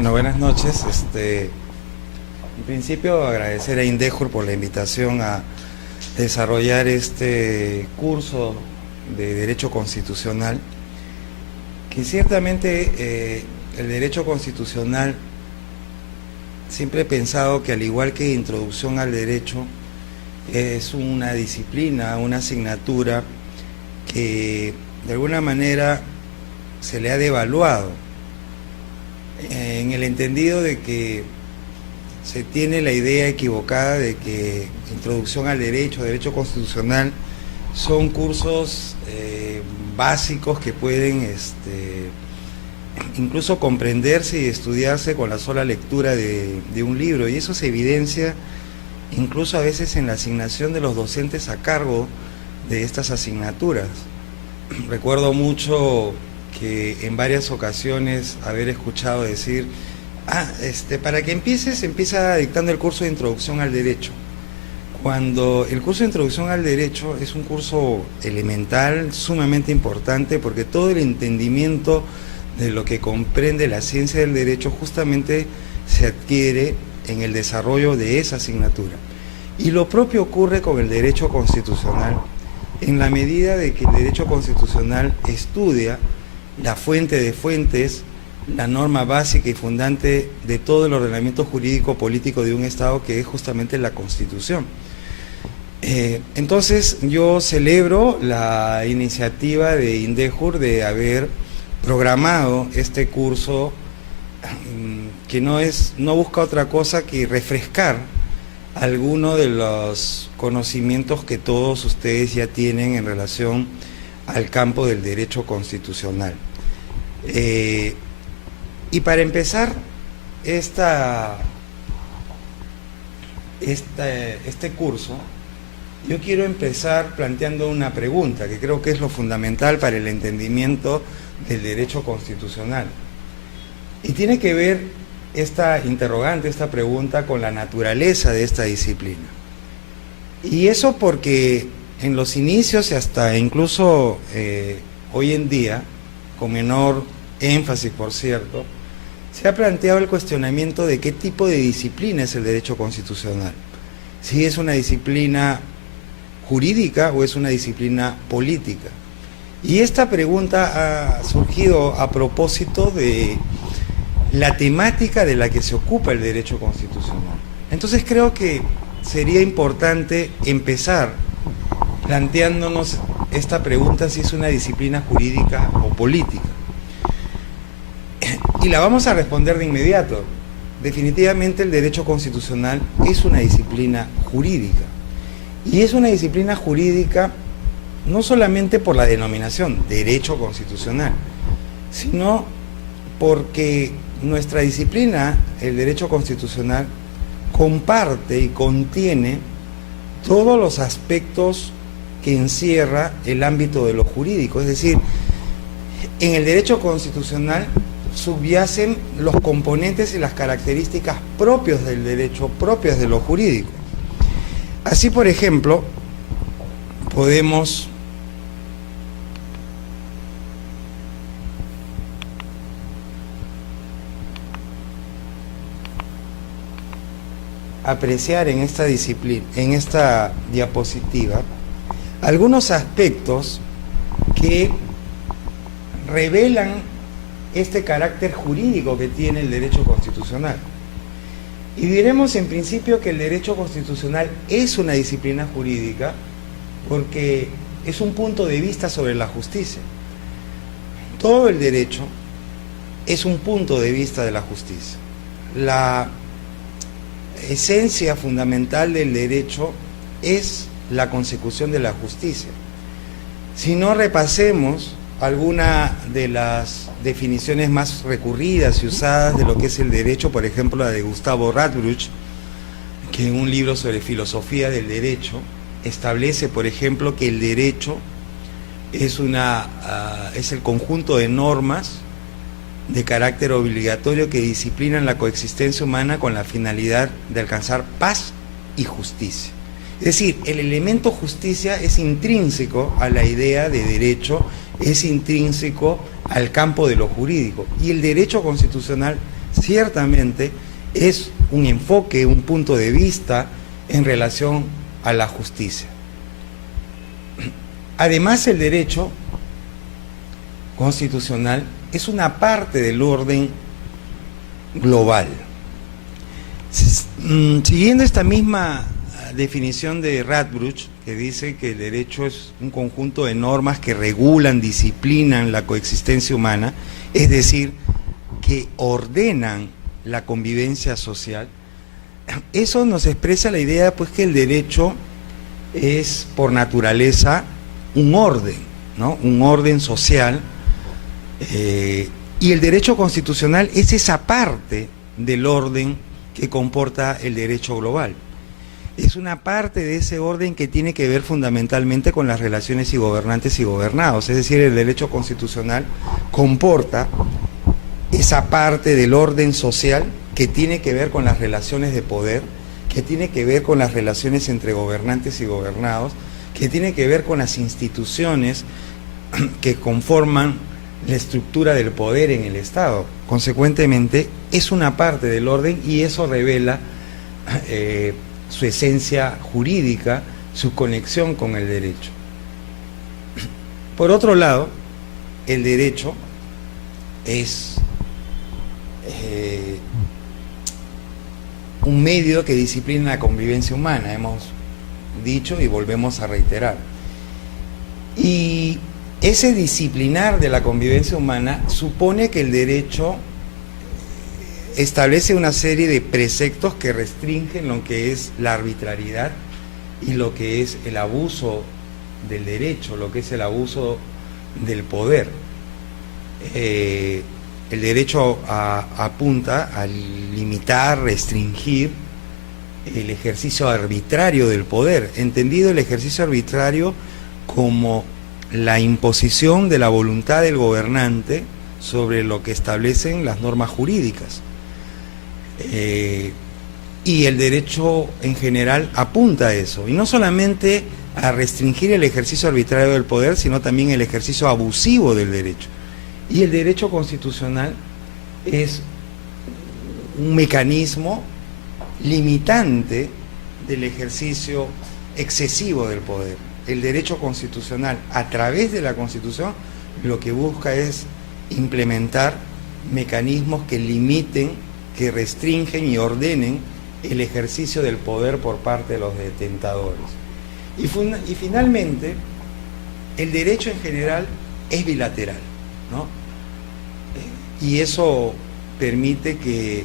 Bueno, buenas noches. En principio agradecer a INDEJUR por la invitación a desarrollar este curso de Derecho Constitucional, que ciertamente el Derecho Constitucional, siempre he pensado que al igual que Introducción al Derecho, es una disciplina, una asignatura que de alguna manera se le ha devaluado, en el entendido de que se tiene la idea equivocada de que Introducción al Derecho, Derecho Constitucional, son cursos básicos que pueden incluso comprenderse y estudiarse con la sola lectura de un libro, y eso se evidencia incluso a veces en la asignación de los docentes a cargo de estas asignaturas. Recuerdo mucho que en varias ocasiones haber escuchado decir, para que empieza dictando el curso de Introducción al Derecho, cuando el curso de Introducción al Derecho es un curso elemental, sumamente importante, porque todo el entendimiento de lo que comprende la ciencia del derecho justamente se adquiere en el desarrollo de esa asignatura. Y lo propio ocurre con el derecho constitucional, en la medida de que el derecho constitucional estudia la fuente de fuentes, la norma básica y fundante de todo el ordenamiento jurídico político de un Estado, que es justamente la Constitución. Entonces yo celebro la iniciativa de INDEJUR de haber programado este curso, que no busca otra cosa que refrescar algunos de los conocimientos que todos ustedes ya tienen en relación al campo del derecho constitucional. Y para empezar este curso, yo quiero empezar planteando una pregunta que creo que es lo fundamental para el entendimiento del derecho constitucional. Y tiene que ver esta interrogante, esta pregunta, con la naturaleza de esta disciplina. Y eso porque en los inicios y hasta incluso hoy en día, con menor énfasis por cierto, se ha planteado el cuestionamiento de qué tipo de disciplina es el derecho constitucional. Si es una disciplina jurídica o es una disciplina política. Y esta pregunta ha surgido a propósito de la temática de la que se ocupa el derecho constitucional. Entonces creo que sería importante empezar planteándonos esta pregunta, si es una disciplina jurídica o política. Y la vamos a responder de inmediato. Definitivamente el derecho constitucional es una disciplina jurídica. Y es una disciplina jurídica no solamente por la denominación derecho constitucional, sino porque nuestra disciplina, el derecho constitucional, comparte y contiene todos los aspectos que encierra el ámbito de lo jurídico. Es decir, en el derecho constitucional subyacen los componentes y las características propios del derecho, propias de lo jurídico. Así, por ejemplo, podemos apreciar en esta disciplina, en esta diapositiva, algunos aspectos que revelan este carácter jurídico que tiene el derecho constitucional. Y diremos en principio que el derecho constitucional es una disciplina jurídica porque es un punto de vista sobre la justicia. Todo el derecho es un punto de vista de la justicia. La esencia fundamental del derecho es la consecución de la justicia. Si no, repasemos alguna de las definiciones más recurridas y usadas de lo que es el derecho, por ejemplo la de Gustavo Radbruch, que en un libro sobre filosofía del derecho establece, por ejemplo, que el derecho es el conjunto de normas de carácter obligatorio que disciplinan la coexistencia humana con la finalidad de alcanzar paz y justicia. Es decir, el elemento justicia es intrínseco a la idea de derecho, es intrínseco al campo de lo jurídico, y el derecho constitucional ciertamente es un enfoque, un punto de vista en relación a la justicia. Además, el derecho constitucional es una parte del orden global. Siguiendo esta misma definición de Radbruch, que dice que el derecho es un conjunto de normas que regulan, disciplinan la coexistencia humana, es decir, que ordenan la convivencia social, eso nos expresa la idea, pues, que el derecho es por naturaleza un orden, ¿no? Un orden social, y el derecho constitucional es esa parte del orden que comporta el derecho global. Es una parte de ese orden que tiene que ver fundamentalmente con las relaciones y gobernantes y gobernados, es decir, el derecho constitucional comporta esa parte del orden social que tiene que ver con las relaciones de poder, que tiene que ver con las relaciones entre gobernantes y gobernados, que tiene que ver con las instituciones que conforman la estructura del poder en el Estado. Consecuentemente, es una parte del orden y eso revela su esencia jurídica, su conexión con el derecho. Por otro lado, el derecho es un medio que disciplina la convivencia humana, hemos dicho y volvemos a reiterar. Y ese disciplinar de la convivencia humana supone que el derecho establece una serie de preceptos que restringen lo que es la arbitrariedad y lo que es el abuso del derecho, lo que es el abuso del poder. El derecho apunta a limitar, restringir el ejercicio arbitrario del poder, entendido el ejercicio arbitrario como la imposición de la voluntad del gobernante sobre lo que establecen las normas jurídicas. Y el derecho en general apunta a eso, y no solamente a restringir el ejercicio arbitrario del poder, sino también el ejercicio abusivo del derecho. Y el derecho constitucional es un mecanismo limitante del ejercicio excesivo del poder. El derecho constitucional, a través de la Constitución, lo que busca es implementar mecanismos que limiten, que restringen y ordenen el ejercicio del poder por parte de los detentadores. Y finalmente, el derecho en general es bilateral, ¿no? Y eso permite que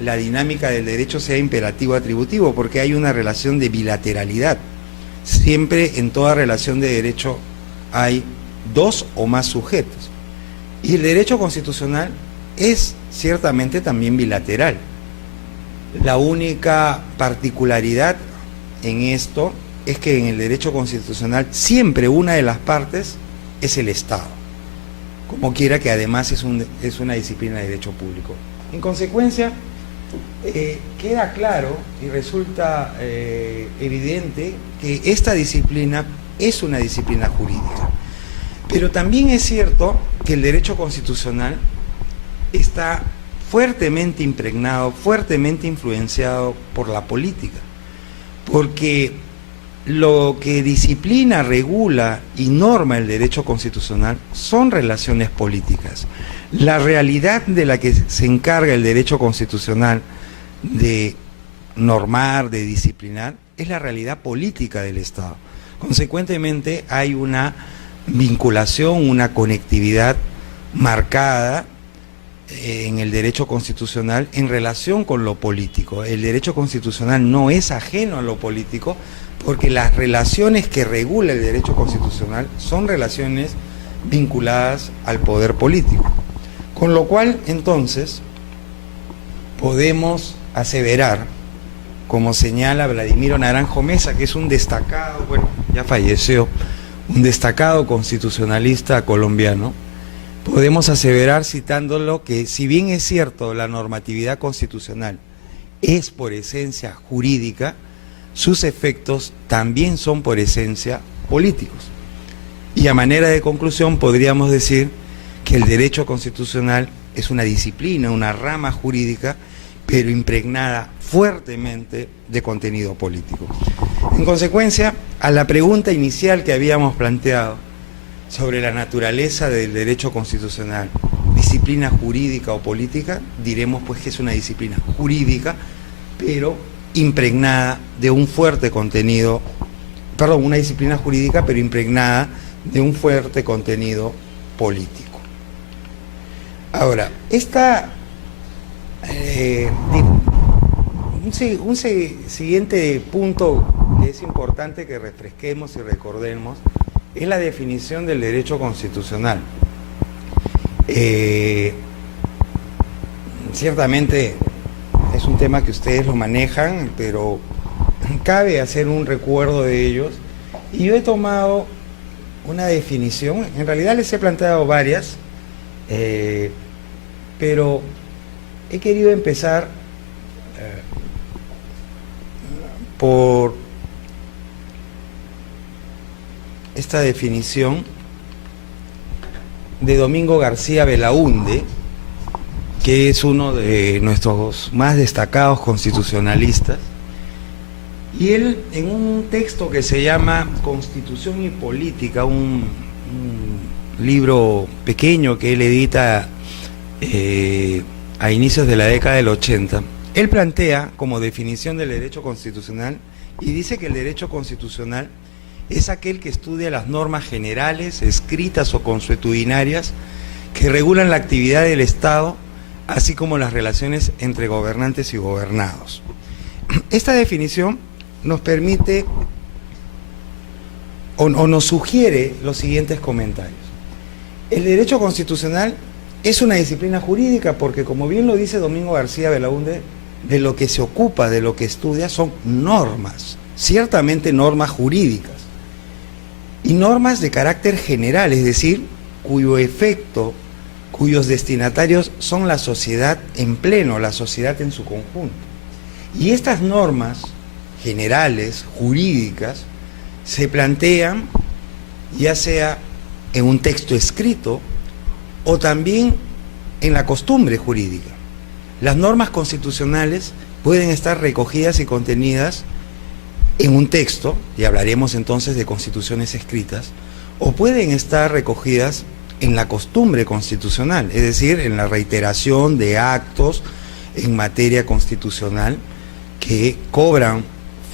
la dinámica del derecho sea imperativo-atributivo, porque hay una relación de bilateralidad. Siempre en toda relación de derecho hay dos o más sujetos. Y el derecho constitucional es ciertamente también bilateral. La única particularidad en esto es que en el derecho constitucional siempre una de las partes es el Estado, como quiera que además es una disciplina de derecho público. En consecuencia, queda claro y resulta evidente que esta disciplina es una disciplina jurídica. Pero también es cierto que el derecho constitucional está fuertemente impregnado, fuertemente influenciado por la política, porque lo que disciplina, regula y norma el derecho constitucional son relaciones políticas. La realidad de la que se encarga el derecho constitucional de normar, de disciplinar, es la realidad política del Estado. Consecuentemente, hay una vinculación, una conectividad marcada en el derecho constitucional en relación con lo político. El derecho constitucional no es ajeno a lo político, porque las relaciones que regula el derecho constitucional son relaciones vinculadas al poder político. Con lo cual, entonces, podemos aseverar, como señala Vladimiro Naranjo Mesa, que es un destacado, bueno, ya falleció, un destacado constitucionalista colombiano, podemos aseverar, citándolo, que si bien es cierto la normatividad constitucional es por esencia jurídica, sus efectos también son por esencia políticos. Y a manera de conclusión podríamos decir que el derecho constitucional es una disciplina, una rama jurídica, pero impregnada fuertemente de contenido político. En consecuencia, a la pregunta inicial que habíamos planteado sobre la naturaleza del derecho constitucional, disciplina jurídica o política, diremos pues que es una disciplina jurídica, pero impregnada de un fuerte contenido, perdón, una disciplina jurídica, pero impregnada de un fuerte contenido político. Ahora, un siguiente punto que es importante que refresquemos y recordemos es la definición del derecho constitucional. Ciertamente es un tema que ustedes lo manejan, pero cabe hacer un recuerdo de ellos, y yo he tomado una definición, en realidad les he planteado varias, pero he querido empezar por esta definición de Domingo García Belaúnde, que es uno de nuestros más destacados constitucionalistas, y él en un texto que se llama Constitución y Política, un libro pequeño que él edita a inicios de la década del 80, él plantea como definición del derecho constitucional, y dice que el derecho constitucional es aquel que estudia las normas generales, escritas o consuetudinarias, que regulan la actividad del Estado, así como las relaciones entre gobernantes y gobernados. Esta definición nos permite o nos sugiere los siguientes comentarios. El derecho constitucional es una disciplina jurídica porque, como bien lo dice Domingo García Belaúnde, de lo que se ocupa, de lo que estudia, son normas, ciertamente normas jurídicas, y normas de carácter general, es decir, cuyo efecto, cuyos destinatarios son la sociedad en pleno, la sociedad en su conjunto. Y estas normas generales, jurídicas, se plantean ya sea en un texto escrito o también en la costumbre jurídica. Las normas constitucionales pueden estar recogidas y contenidas en un texto, y hablaremos entonces de constituciones escritas, o pueden estar recogidas en la costumbre constitucional, es decir, en la reiteración de actos en materia constitucional que cobran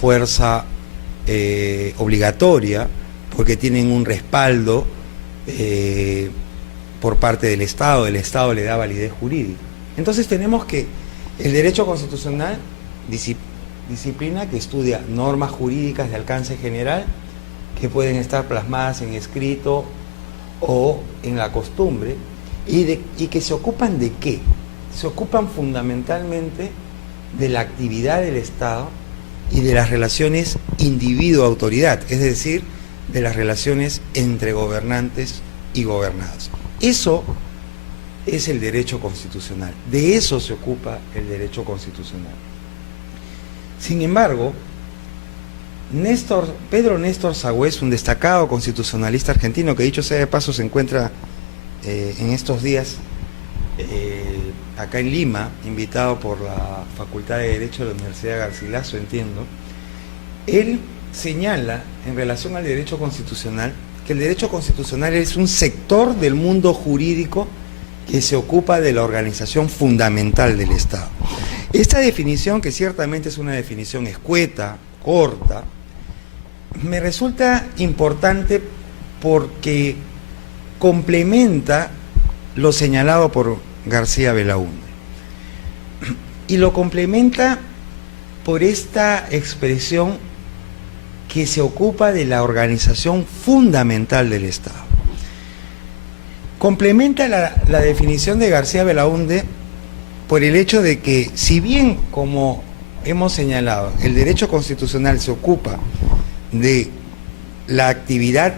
fuerza obligatoria porque tienen un respaldo por parte del Estado le da validez jurídica. Entonces tenemos que el derecho constitucional, disciplina que estudia normas jurídicas de alcance general que pueden estar plasmadas en escrito o en la costumbre, y que se ocupan ¿de qué? Se ocupan fundamentalmente de la actividad del Estado y de las relaciones individuo-autoridad, es decir, de las relaciones entre gobernantes y gobernados. Eso es el derecho constitucional, de eso se ocupa el derecho constitucional. Sin embargo, Pedro Néstor Sagüez, un destacado constitucionalista argentino que, dicho sea de paso, se encuentra en estos días acá en Lima, invitado por la Facultad de Derecho de la Universidad de Garcilaso, entiendo, él señala en relación al derecho constitucional que el derecho constitucional es un sector del mundo jurídico que se ocupa de la organización fundamental del Estado. Esta definición, que ciertamente es una definición escueta, corta, me resulta importante porque complementa lo señalado por García Belaúnde. Y lo complementa por esta expresión que se ocupa de la organización fundamental del Estado. Complementa la definición de García Belaúnde por el hecho de que, si bien, como hemos señalado, el derecho constitucional se ocupa de la actividad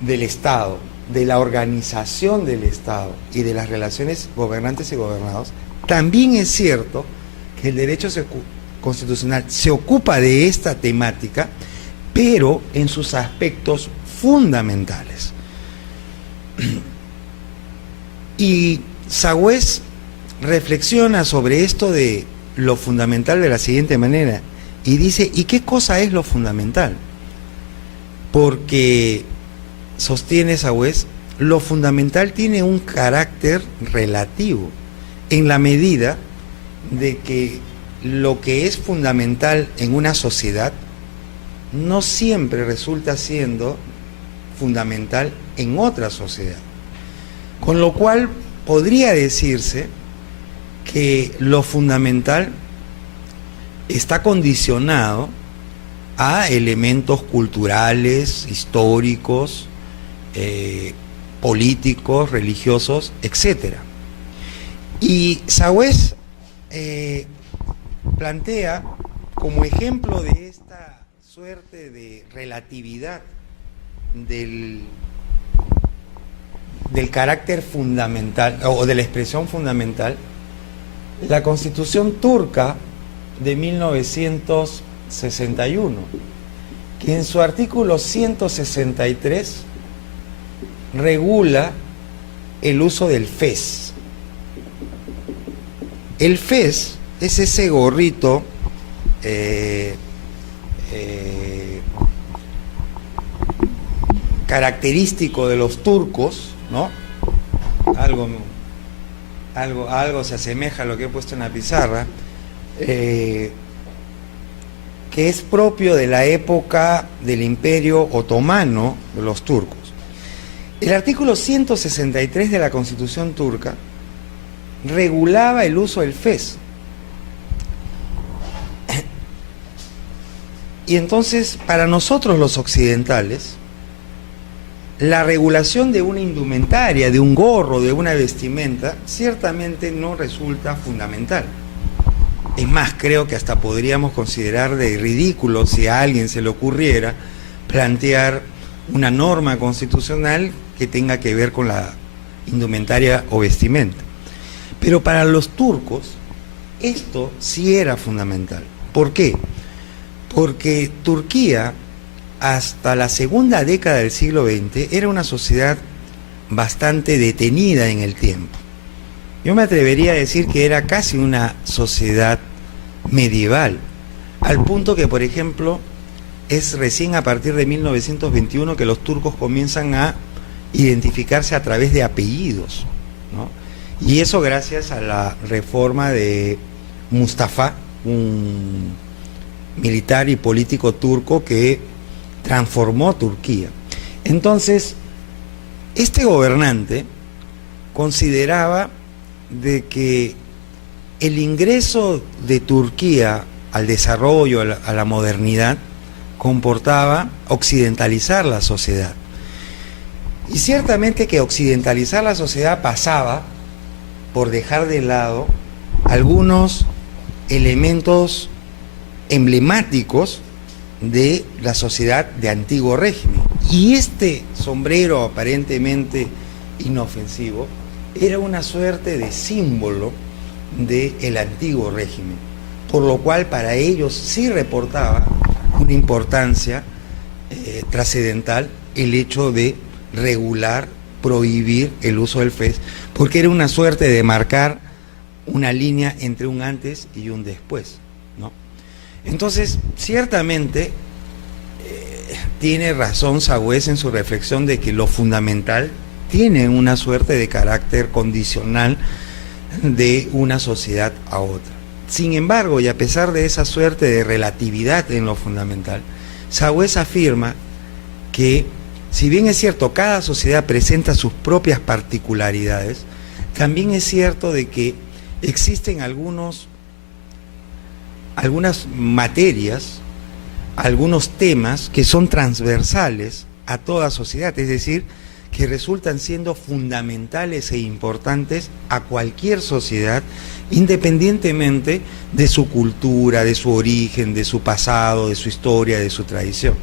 del Estado, de la organización del Estado y de las relaciones gobernantes y gobernados, también es cierto que el derecho constitucional se ocupa de esta temática, pero en sus aspectos fundamentales. Y Sagüez reflexiona sobre esto de lo fundamental de la siguiente manera, y dice, ¿y qué cosa es lo fundamental? Porque, sostiene Sagüez, lo fundamental tiene un carácter relativo, en la medida de que lo que es fundamental en una sociedad no siempre resulta siendo fundamental en otra sociedad. Con lo cual podría decirse que lo fundamental está condicionado a elementos culturales, históricos, políticos, religiosos, etc. Y Sagüez plantea como ejemplo de esta suerte de relatividad del carácter fundamental o de la expresión fundamental, la Constitución turca de 1961, que en su artículo 163 regula el uso del fez. El fez es ese gorrito característico de los turcos, ¿no? Algo se asemeja a lo que he puesto en la pizarra, que es propio de la época del Imperio Otomano de los turcos. El artículo 163 de la Constitución turca regulaba el uso del fez. Y entonces, para nosotros los occidentales, la regulación de una indumentaria, de un gorro, de una vestimenta, ciertamente no resulta fundamental. Es más, creo que hasta podríamos considerar de ridículo si a alguien se le ocurriera plantear una norma constitucional que tenga que ver con la indumentaria o vestimenta. Pero para los turcos esto sí era fundamental. ¿Por qué? Porque Turquía, hasta la segunda década del siglo XX, era una sociedad bastante detenida en el tiempo. Yo me atrevería a decir que era casi una sociedad medieval, al punto que, por ejemplo, es recién a partir de 1921 que los turcos comienzan a identificarse a través de apellidos, ¿no? Y eso gracias a la reforma de Mustafa, un militar y político turco que transformó Turquía. Entonces, este gobernante consideraba de que el ingreso de Turquía al desarrollo, a la modernidad, comportaba occidentalizar la sociedad. Y ciertamente que occidentalizar la sociedad pasaba por dejar de lado algunos elementos emblemáticos de la sociedad de antiguo régimen. Y este sombrero aparentemente inofensivo era una suerte de símbolo del antiguo régimen, por lo cual para ellos sí reportaba una importancia trascendental el hecho de regular, prohibir el uso del fez, porque era una suerte de marcar una línea entre un antes y un después, ¿no? Entonces, ciertamente tiene razón Sagüez en su reflexión de que lo fundamental tiene una suerte de carácter condicional de una sociedad a otra. Sin embargo, y a pesar de esa suerte de relatividad en lo fundamental, Sagüez afirma que, si bien es cierto, cada sociedad presenta sus propias particularidades, también es cierto de que existen algunas materias, algunos temas que son transversales a toda sociedad, es decir, que resultan siendo fundamentales e importantes a cualquier sociedad, independientemente de su cultura, de su origen, de su pasado, de su historia, de su tradición.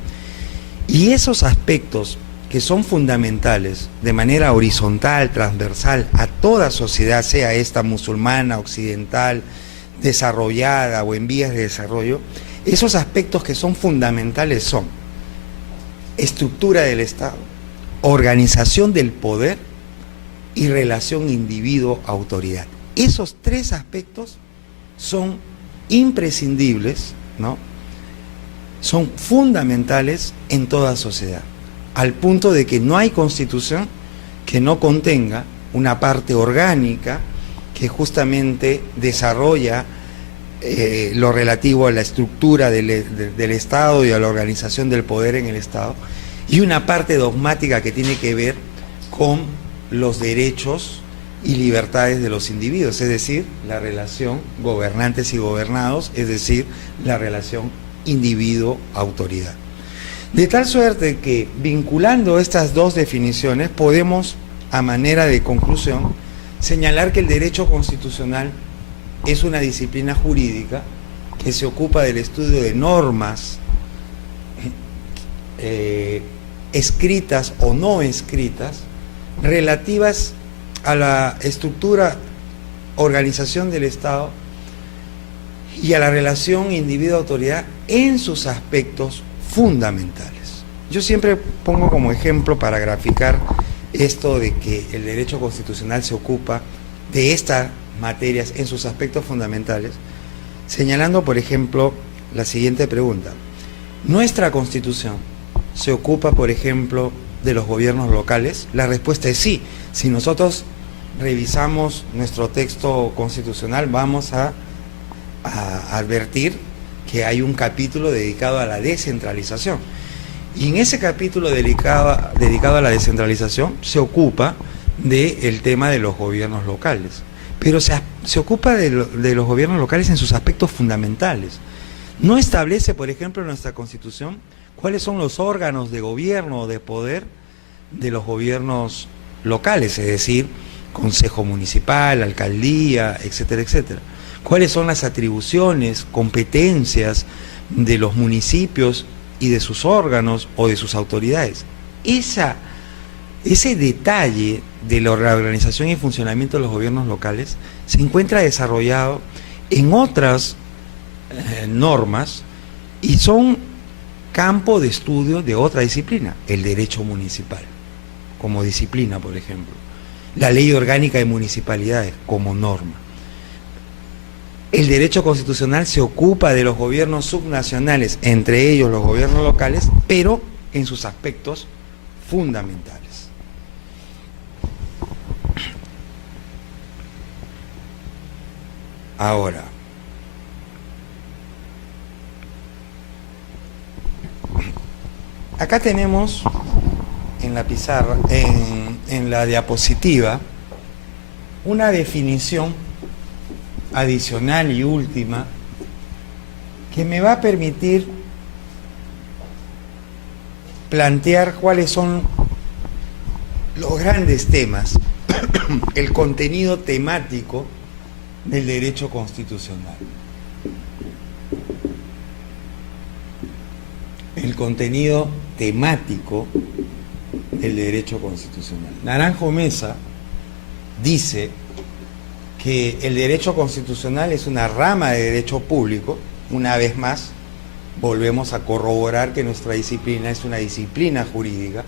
Y esos aspectos que son fundamentales de manera horizontal, transversal, a toda sociedad, sea esta musulmana, occidental, desarrollada o en vías de desarrollo, esos aspectos que son fundamentales son estructura del Estado, organización del poder y relación individuo-autoridad. Esos tres aspectos son imprescindibles, ¿no? Son fundamentales en toda sociedad, al punto de que no hay constitución que no contenga una parte orgánica que justamente desarrolla lo relativo a la estructura del Estado y a la organización del poder en el Estado, y una parte dogmática que tiene que ver con los derechos y libertades de los individuos, es decir, la relación gobernantes y gobernados, es decir, la relación individuo-autoridad. De tal suerte que, vinculando estas dos definiciones, podemos, a manera de conclusión, señalar que el derecho constitucional es una disciplina jurídica que se ocupa del estudio de normas escritas o no escritas relativas a la estructura, organización del Estado y a la relación individuo-autoridad en sus aspectos fundamentales. Yo siempre pongo como ejemplo para graficar esto de que el derecho constitucional se ocupa de estas materias en sus aspectos fundamentales, señalando, por ejemplo, la siguiente pregunta. ¿Nuestra Constitución se ocupa, por ejemplo, de los gobiernos locales? La respuesta es sí. Si nosotros revisamos nuestro texto constitucional, vamos a advertir que hay un capítulo dedicado a la descentralización. Y en ese capítulo dedicado a la descentralización se ocupa del tema de los gobiernos locales. Pero se ocupa de los gobiernos locales en sus aspectos fundamentales. No establece, por ejemplo, en nuestra Constitución cuáles son los órganos de gobierno o de poder de los gobiernos locales, es decir, consejo municipal, alcaldía, etcétera, etcétera. Cuáles son las atribuciones, competencias de los municipios y de sus órganos o de sus autoridades. Ese detalle de la organización y funcionamiento de los gobiernos locales se encuentra desarrollado en otras normas y son campo de estudio de otra disciplina, el derecho municipal, como disciplina, por ejemplo, la ley orgánica de municipalidades como norma. El derecho constitucional se ocupa de los gobiernos subnacionales, entre ellos los gobiernos locales, pero en sus aspectos fundamentales. Ahora, acá tenemos en la pizarra, en la diapositiva, una definición adicional y última que me va a permitir plantear cuáles son los grandes temas, el contenido temático del derecho constitucional. El contenido temático del derecho constitucional. Naranjo Mesa dice que el derecho constitucional es una rama de derecho público. Una vez más, volvemos a corroborar que nuestra disciplina es una disciplina jurídica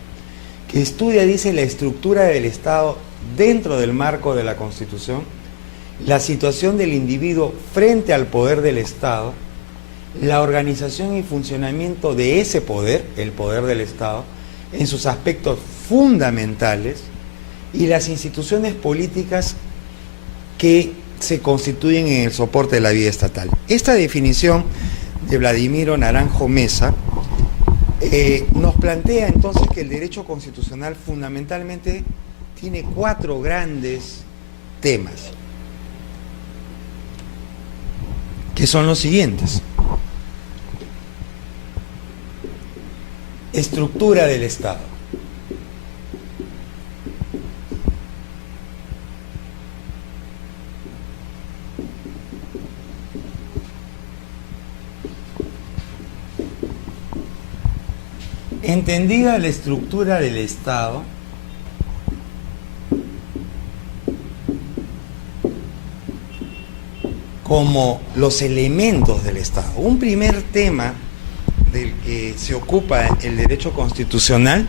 que estudia, dice, la estructura del Estado dentro del marco de la Constitución, la situación del individuo frente al poder del Estado, la organización y funcionamiento de ese poder, el poder del Estado, en sus aspectos fundamentales, y las instituciones políticas que se constituyen en el soporte de la vida estatal. Esta definición de Vladimiro Naranjo Mesa nos plantea entonces que el derecho constitucional fundamentalmente tiene 4 grandes temas, que son los siguientes. Estructura del Estado. Entendida la estructura del Estado, como los elementos del Estado. Un primer tema del que se ocupa el derecho constitucional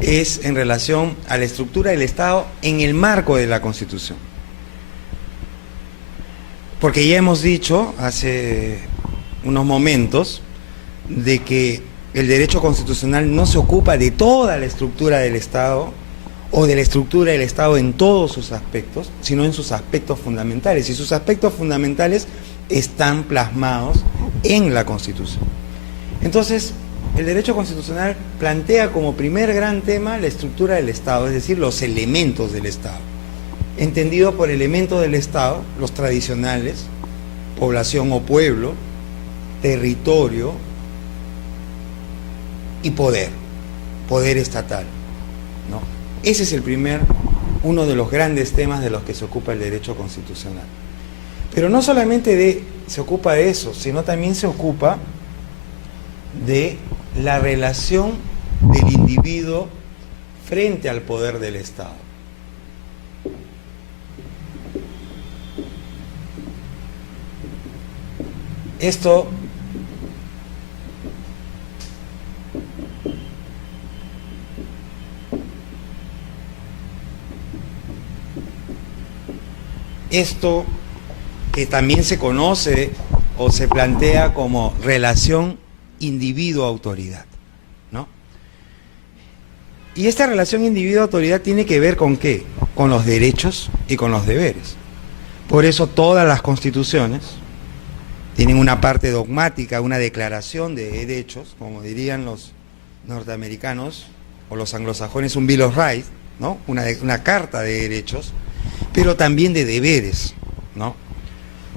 es en relación a la estructura del Estado en el marco de la Constitución. Porque ya hemos dicho hace unos momentos de que el derecho constitucional no se ocupa de toda la estructura del Estado o de la estructura del Estado en todos sus aspectos, sino en sus aspectos fundamentales. Y sus aspectos fundamentales están plasmados en la Constitución. Entonces, el derecho constitucional plantea como primer gran tema la estructura del Estado, es decir, los elementos del Estado. Entendido por elementos del Estado, los tradicionales, población o pueblo, territorio y poder estatal, ¿no? Ese es uno de los grandes temas de los que se ocupa el derecho constitucional. Pero no solamente se ocupa de eso, sino también se ocupa de la relación del individuo frente al poder del Estado. Esto que también se conoce o se plantea como relación individuo-autoridad, ¿no? Y esta relación individuo-autoridad tiene que ver ¿con qué? Con los derechos y con los deberes. Por eso todas las constituciones tienen una parte dogmática, una declaración de derechos, como dirían los norteamericanos o los anglosajones, un Bill of Rights, ¿no? Una carta de derechos, pero también de deberes, ¿no?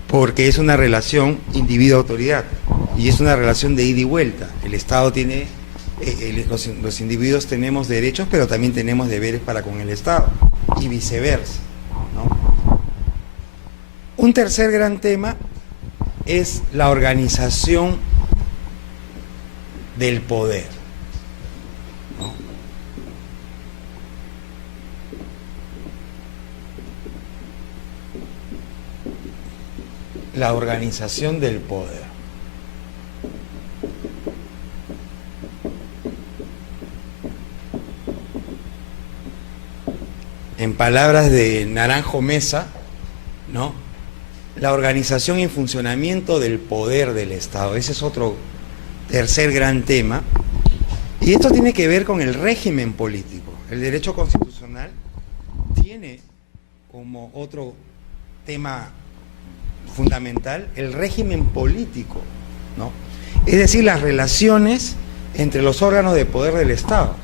Porque es una relación individuo-autoridad y es una relación de ida y vuelta. El Estado tiene, los individuos tenemos derechos, pero también tenemos deberes para con el Estado y viceversa, ¿no? Un tercer gran tema es la organización del poder, ¿no? La organización del poder. En palabras de Naranjo Mesa, ¿no? La organización y funcionamiento del poder del Estado. Ese es otro tercer gran tema. Y esto tiene que ver con el régimen político. El derecho constitucional tiene como otro tema fundamental el régimen político, ¿no? Es decir, las relaciones entre los órganos de poder del Estado,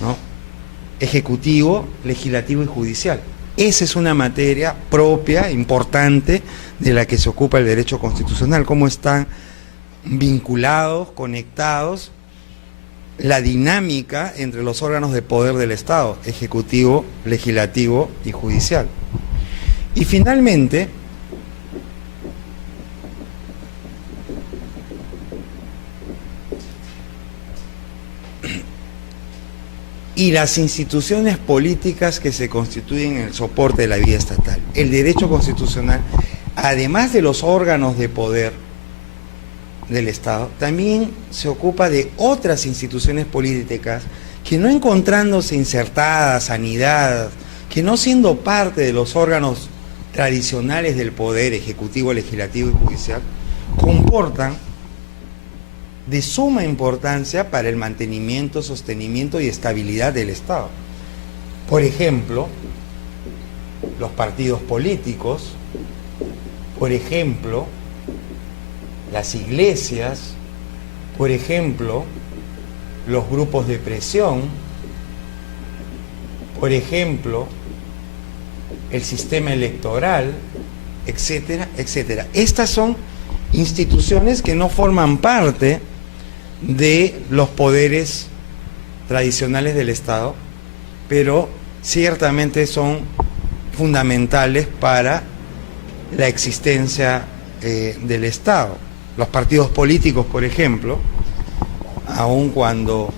¿no? Ejecutivo, legislativo y judicial. Esa es una materia propia, importante, de la que se ocupa el derecho constitucional, cómo están vinculados, conectados, la dinámica entre los órganos de poder del Estado, ejecutivo, legislativo y judicial. Y finalmente, y las instituciones políticas que se constituyen en el soporte de la vida estatal. El derecho constitucional, además de los órganos de poder del Estado, también se ocupa de otras instituciones políticas que, no encontrándose insertadas, anidadas, que no siendo parte de los órganos tradicionales del poder ejecutivo, legislativo y judicial, comportan de suma importancia para el mantenimiento, sostenimiento y estabilidad del Estado. Por ejemplo, los partidos políticos, por ejemplo, las iglesias, por ejemplo, los grupos de presión, por ejemplo, el sistema electoral, etcétera, etcétera. Estas son instituciones que no forman parte de los poderes tradicionales del Estado, pero ciertamente son fundamentales para la existencia del Estado. Los partidos políticos, por ejemplo, aun cuando,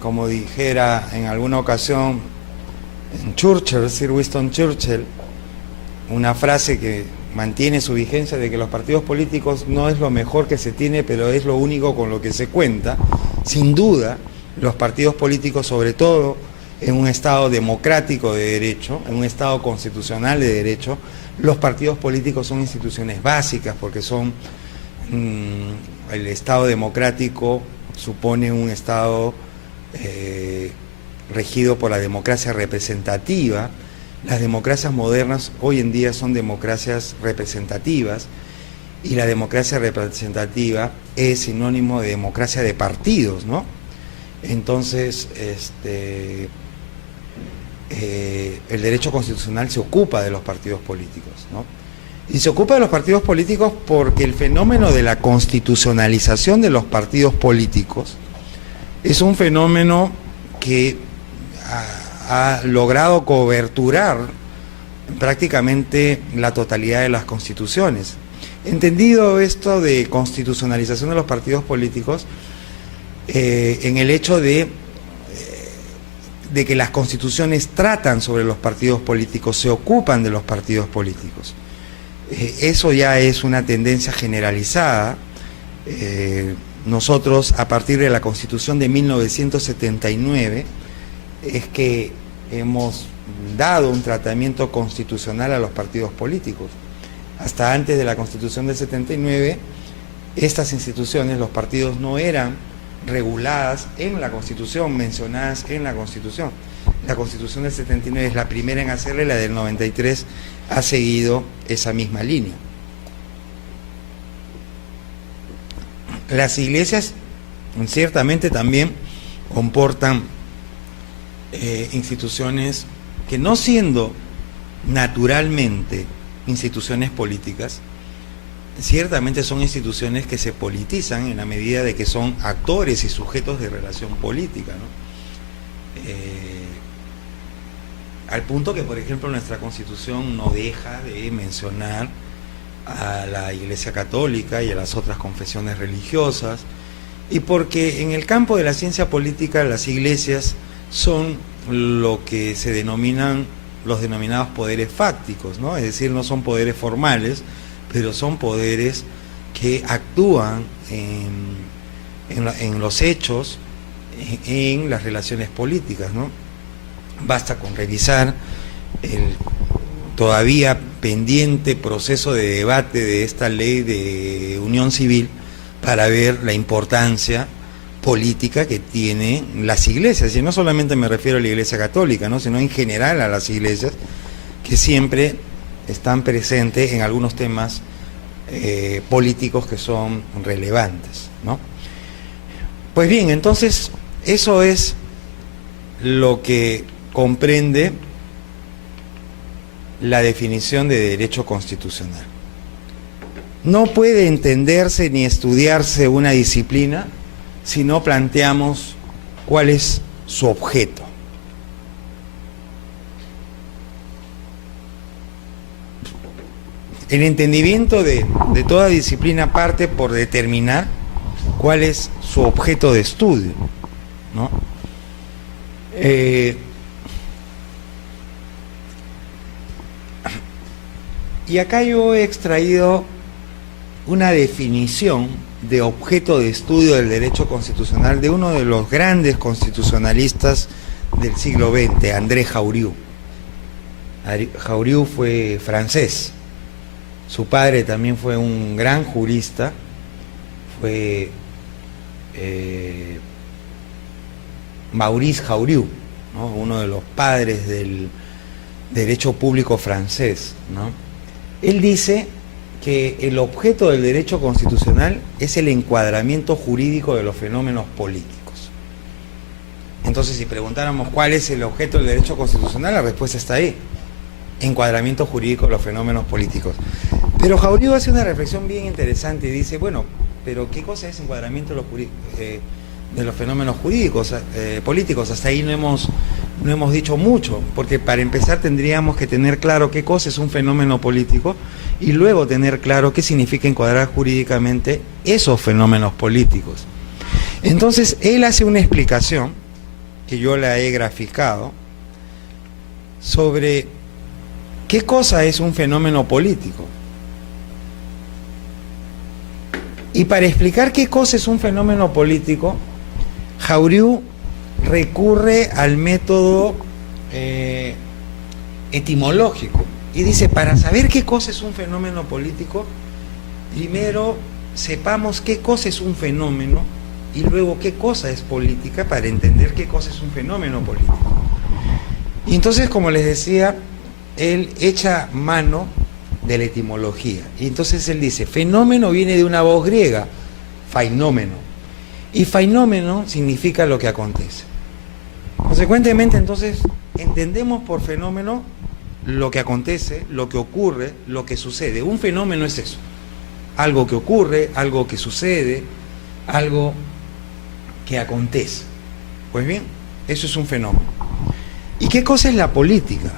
como dijera en alguna ocasión Churchill, Sir Winston Churchill, una frase que mantiene su vigencia, de que los partidos políticos no es lo mejor que se tiene, pero es lo único con lo que se cuenta. Sin duda, los partidos políticos, sobre todo en un Estado democrático de derecho, en un Estado constitucional de derecho, los partidos políticos son instituciones básicas porque son, el Estado democrático supone un Estado regido por la democracia representativa. Las democracias modernas hoy en día son democracias representativas y la democracia representativa es sinónimo de democracia de partidos, ¿no? Entonces, el derecho constitucional se ocupa de los partidos políticos, ¿no? Y se ocupa de los partidos políticos porque el fenómeno de la constitucionalización de los partidos políticos es un fenómeno que ha logrado coberturar prácticamente la totalidad de las constituciones. Entendido esto de constitucionalización de los partidos políticos, en el hecho de que las constituciones tratan sobre los partidos políticos, se ocupan de los partidos políticos. Eso ya es una tendencia generalizada. Nosotros, a partir de la Constitución de 1979, es que hemos dado un tratamiento constitucional a los partidos políticos. Hasta antes de la Constitución del 79, estas instituciones, los partidos, no eran reguladas en la Constitución, mencionadas en la Constitución. La Constitución del 79 es la primera en hacerlo y la del 93 ha seguido esa misma línea. Las iglesias ciertamente también comportan instituciones que, no siendo naturalmente instituciones políticas, ciertamente son instituciones que se politizan en la medida de que son actores y sujetos de relación política, ¿no? Al punto que, por ejemplo, nuestra Constitución no deja de mencionar a la Iglesia Católica y a las otras confesiones religiosas, y porque en el campo de la ciencia política las iglesias son lo que se denominan los denominados poderes fácticos, ¿no? Es decir, no son poderes formales, pero son poderes que actúan en los hechos, en las relaciones políticas, ¿no? Basta con revisar el todavía pendiente proceso de debate de esta ley de unión civil para ver la importancia política que tienen las iglesias, y no solamente me refiero a la Iglesia Católica, ¿no?, sino en general a las iglesias, que siempre están presentes en algunos temas políticos que son relevantes, ¿no? Pues bien, entonces eso es lo que comprende la definición de derecho constitucional. No puede entenderse ni estudiarse una disciplina si no planteamos cuál es su objeto. El entendimiento de toda disciplina parte por determinar cuál es su objeto de estudio, ¿no? Y acá yo he extraído una definición de objeto de estudio del derecho constitucional de uno de los grandes constitucionalistas del siglo XX, André Jauriu. Jauriu fue francés. Su padre también fue un gran jurista, fue Maurice Jauriu, ¿no?, uno de los padres del derecho público francés, ¿no? Él dice que el objeto del derecho constitucional es el encuadramiento jurídico de los fenómenos políticos. Entonces, si preguntáramos cuál es el objeto del derecho constitucional, la respuesta está ahí: encuadramiento jurídico de los fenómenos políticos. Pero Jauriu hace una reflexión bien interesante y dice, bueno, pero ¿qué cosa es encuadramiento de los fenómenos jurídicos, políticos? Hasta ahí no hemos dicho mucho, porque para empezar tendríamos que tener claro qué cosa es un fenómeno político y luego tener claro qué significa encuadrar jurídicamente esos fenómenos políticos. Entonces, él hace una explicación, que yo la he graficado, sobre qué cosa es un fenómeno político. Y para explicar qué cosa es un fenómeno político, Jauriu recurre al método etimológico y dice, para saber qué cosa es un fenómeno político, primero sepamos qué cosa es un fenómeno y luego qué cosa es política para entender qué cosa es un fenómeno político. Y entonces, como les decía, él echa mano de la etimología. Y entonces él dice, fenómeno viene de una voz griega, fainómeno. Y fainómeno significa lo que acontece. Consecuentemente, entonces, entendemos por fenómeno lo que acontece, lo que ocurre, lo que sucede. Un fenómeno es eso. Algo que ocurre, algo que sucede, algo que acontece. Pues bien, eso es un fenómeno. ¿Y qué cosa es la política?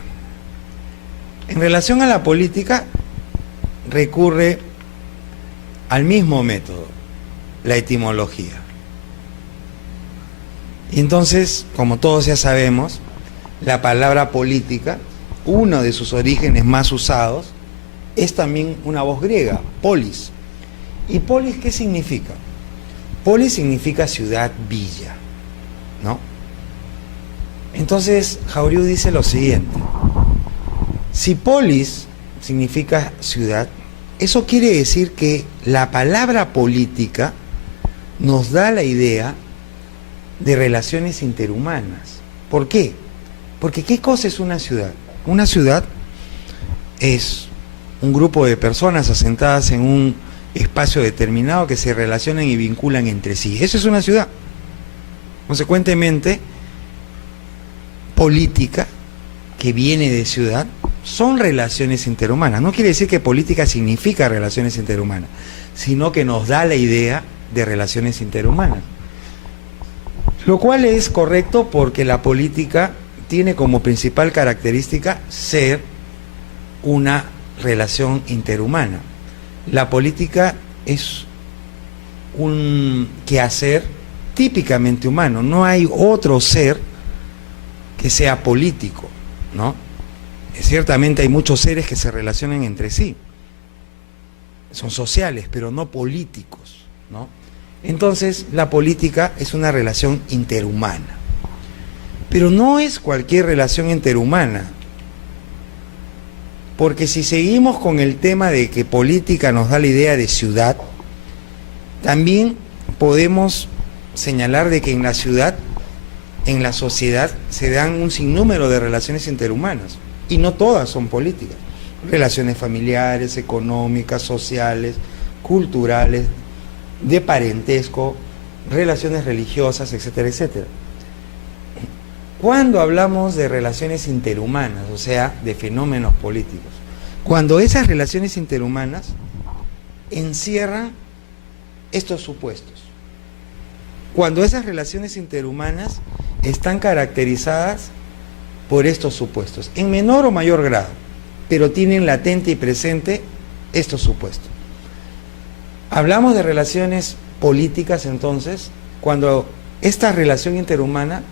En relación a la política, recurre al mismo método, la etimología. Y entonces, como todos ya sabemos, la palabra política, uno de sus orígenes más usados, es también una voz griega, polis. ¿Y polis qué significa? Polis significa ciudad, villa, ¿no? Entonces, Jauriu dice lo siguiente: si polis significa ciudad, eso quiere decir que la palabra política nos da la idea de relaciones interhumanas. ¿Por qué? Porque ¿qué cosa es una ciudad? Una ciudad es un grupo de personas asentadas en un espacio determinado que se relacionan y vinculan entre sí. Eso es una ciudad. Consecuentemente, política, que viene de ciudad, son relaciones interhumanas. No quiere decir que política significa relaciones interhumanas, sino que nos da la idea de relaciones interhumanas. Lo cual es correcto porque la política tiene como principal característica ser una relación interhumana. La política es un quehacer típicamente humano. No hay otro ser que sea político, ¿no? Ciertamente hay muchos seres que se relacionan entre sí. Son sociales, pero no políticos, ¿no? Entonces, la política es una relación interhumana. Pero no es cualquier relación interhumana. Porque si seguimos con el tema de que política nos da la idea de ciudad, también podemos señalar de que en la ciudad, en la sociedad, se dan un sinnúmero de relaciones interhumanas. Y no todas son políticas. Relaciones familiares, económicas, sociales, culturales, de parentesco, relaciones religiosas, etcétera, etcétera. Cuando hablamos de relaciones interhumanas, o sea, de fenómenos políticos, cuando esas relaciones interhumanas encierran estos supuestos, cuando esas relaciones interhumanas están caracterizadas por estos supuestos, en menor o mayor grado, pero tienen latente y presente estos supuestos. Hablamos de relaciones políticas entonces, cuando esta relación interhumana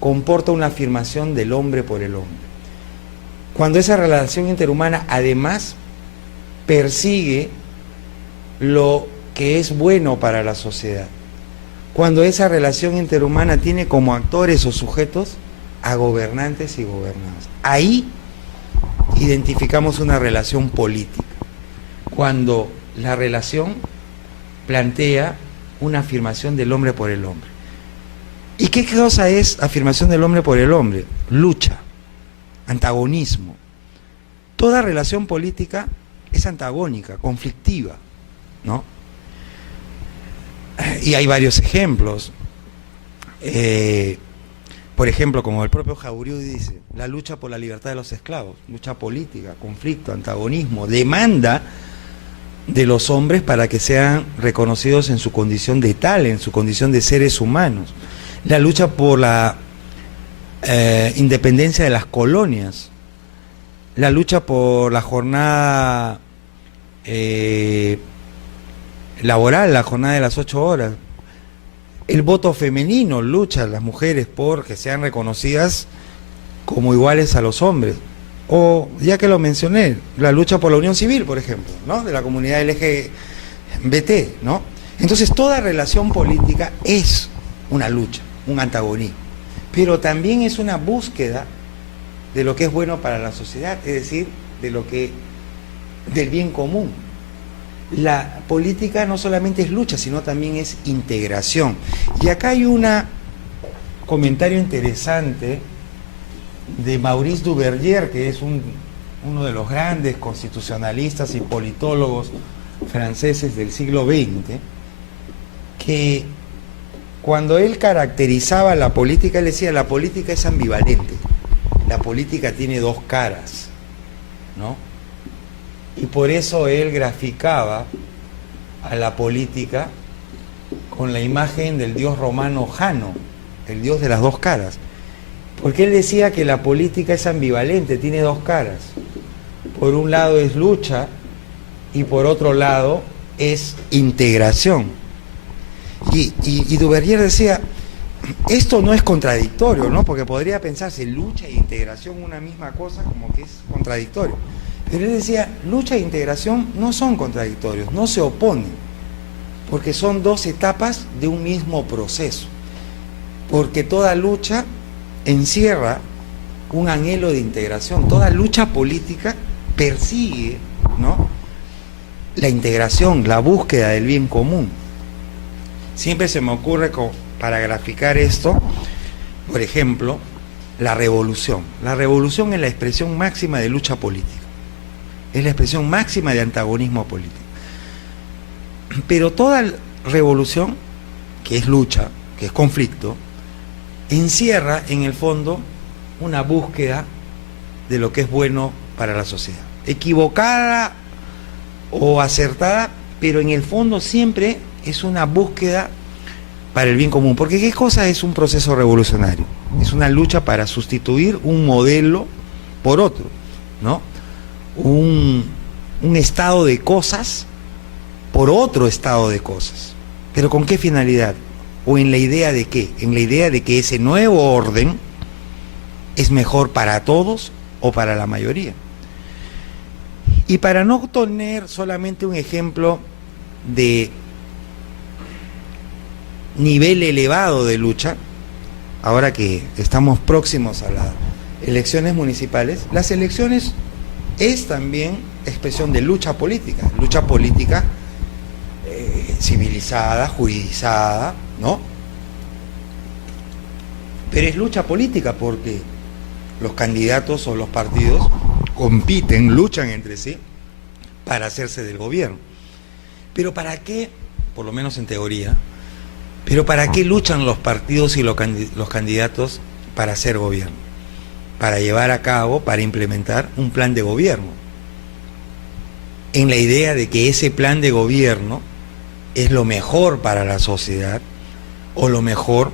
comporta una afirmación del hombre por el hombre. Cuando esa relación interhumana además persigue lo que es bueno para la sociedad. Cuando esa relación interhumana tiene como actores o sujetos a gobernantes y gobernados. Ahí identificamos una relación política. Cuando la relación plantea una afirmación del hombre por el hombre. ¿Y qué cosa es afirmación del hombre por el hombre? Lucha, antagonismo. Toda relación política es antagónica, conflictiva, ¿no? Y hay varios ejemplos. Por ejemplo, como el propio Jauriu dice, la lucha por la libertad de los esclavos, lucha política, conflicto, antagonismo, demanda de los hombres para que sean reconocidos en su condición de tal, en su condición de seres humanos. La lucha por la independencia de las colonias, la lucha por la jornada laboral, la jornada de las 8 horas, el voto femenino, luchan las mujeres por que sean reconocidas como iguales a los hombres. O, ya que lo mencioné, la lucha por la unión civil, por ejemplo, ¿no? De la comunidad LGBT, ¿no? Entonces, toda relación política es una lucha, un antagonismo, pero también es una búsqueda de lo que es bueno para la sociedad, es decir, del bien común. La política no solamente es lucha, sino también es integración. Y acá hay un comentario interesante de Maurice Duverger, que es uno de los grandes constitucionalistas y politólogos franceses del siglo XX, que cuando él caracterizaba la política, él decía: la política es ambivalente, la política tiene dos caras, ¿no? Y por eso él graficaba a la política con la imagen del dios romano Jano, el dios de las dos caras. Porque él decía que la política es ambivalente, tiene dos caras. Por un lado es lucha y por otro lado es integración. Y Duverger decía, esto no es contradictorio, ¿no? Porque podría pensarse lucha e integración una misma cosa, como que es contradictorio. Pero él decía, lucha e integración no son contradictorios, no se oponen, porque son dos etapas de un mismo proceso. Porque toda lucha encierra un anhelo de integración, toda lucha política persigue, ¿no?, la integración, la búsqueda del bien común. Siempre se me ocurre, para graficar esto, por ejemplo, la revolución. La revolución es la expresión máxima de lucha política, es la expresión máxima de antagonismo político. Pero toda revolución, que es lucha, que es conflicto, encierra en el fondo una búsqueda de lo que es bueno para la sociedad. Equivocada o acertada, pero en el fondo siempre es una búsqueda para el bien común. Porque ¿qué cosa es un proceso revolucionario? Es una lucha para sustituir un modelo por otro, ¿no? Un estado de cosas por otro estado de cosas. ¿Pero con qué finalidad? ¿O en la idea de qué? En la idea de que ese nuevo orden es mejor para todos o para la mayoría. Y para no tener solamente un ejemplo de nivel elevado de lucha, ahora que estamos próximos a las elecciones municipales, las elecciones es también expresión de lucha política civilizada, juridizada, ¿no? Pero es lucha política porque los candidatos o los partidos compiten, luchan entre sí para hacerse del gobierno. Pero ¿para qué? Por lo menos en teoría, pero ¿para qué luchan los partidos y los candidatos para hacer gobierno? Para llevar a cabo, para implementar un plan de gobierno, en la idea de que ese plan de gobierno es lo mejor para la sociedad o lo mejor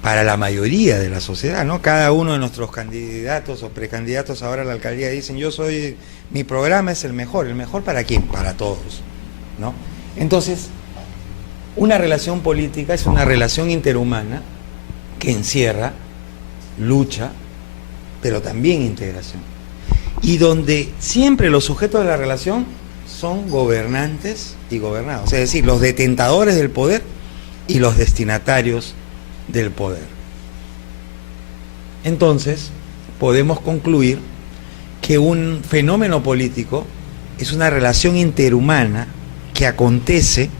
para la mayoría de la sociedad, ¿no? Cada uno de nuestros candidatos o precandidatos ahora a la alcaldía dicen, mi programa es ¿el mejor para quién? Para todos, ¿no? Entonces, una relación política es una relación interhumana que encierra lucha, pero también integración. Y donde siempre los sujetos de la relación son gobernantes y gobernados, es decir, los detentadores del poder y los destinatarios del poder. Entonces, podemos concluir que un fenómeno político es una relación interhumana que acontece,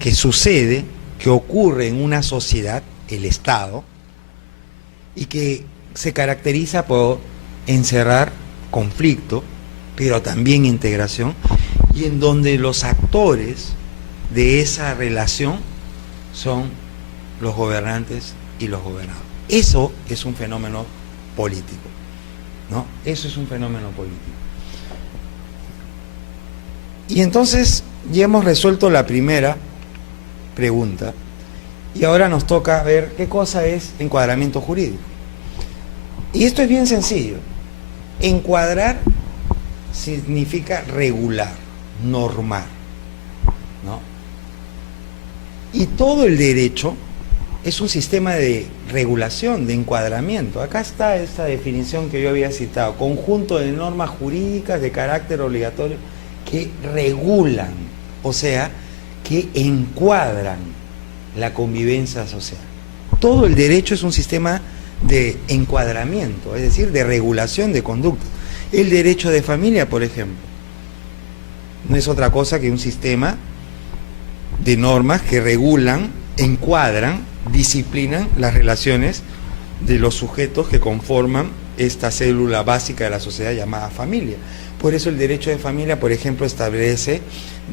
que sucede, que ocurre en una sociedad, el Estado, y que se caracteriza por encerrar conflicto, pero también integración, y en donde los actores de esa relación son los gobernantes y los gobernados. Eso es un fenómeno político, ¿no? Eso es un fenómeno político. Y entonces ya hemos resuelto la primera pregunta, y ahora nos toca ver qué cosa es encuadramiento jurídico. Y esto es bien sencillo. Encuadrar significa regular, normar, ¿no? Y todo el derecho es un sistema de regulación, de encuadramiento. Acá está esta definición que yo había citado: conjunto de normas jurídicas de carácter obligatorio que regulan, o sea, que encuadran la convivencia social. todo el derecho es un sistema de encuadramiento, es decir, de regulación de conducta. El derecho de familia, por ejemplo, no es otra cosa que un sistema de normas que regulan, encuadran, disciplinan las relaciones de los sujetos que conforman esta célula básica de la sociedad llamada familia. Por eso el derecho de familia, por ejemplo, establece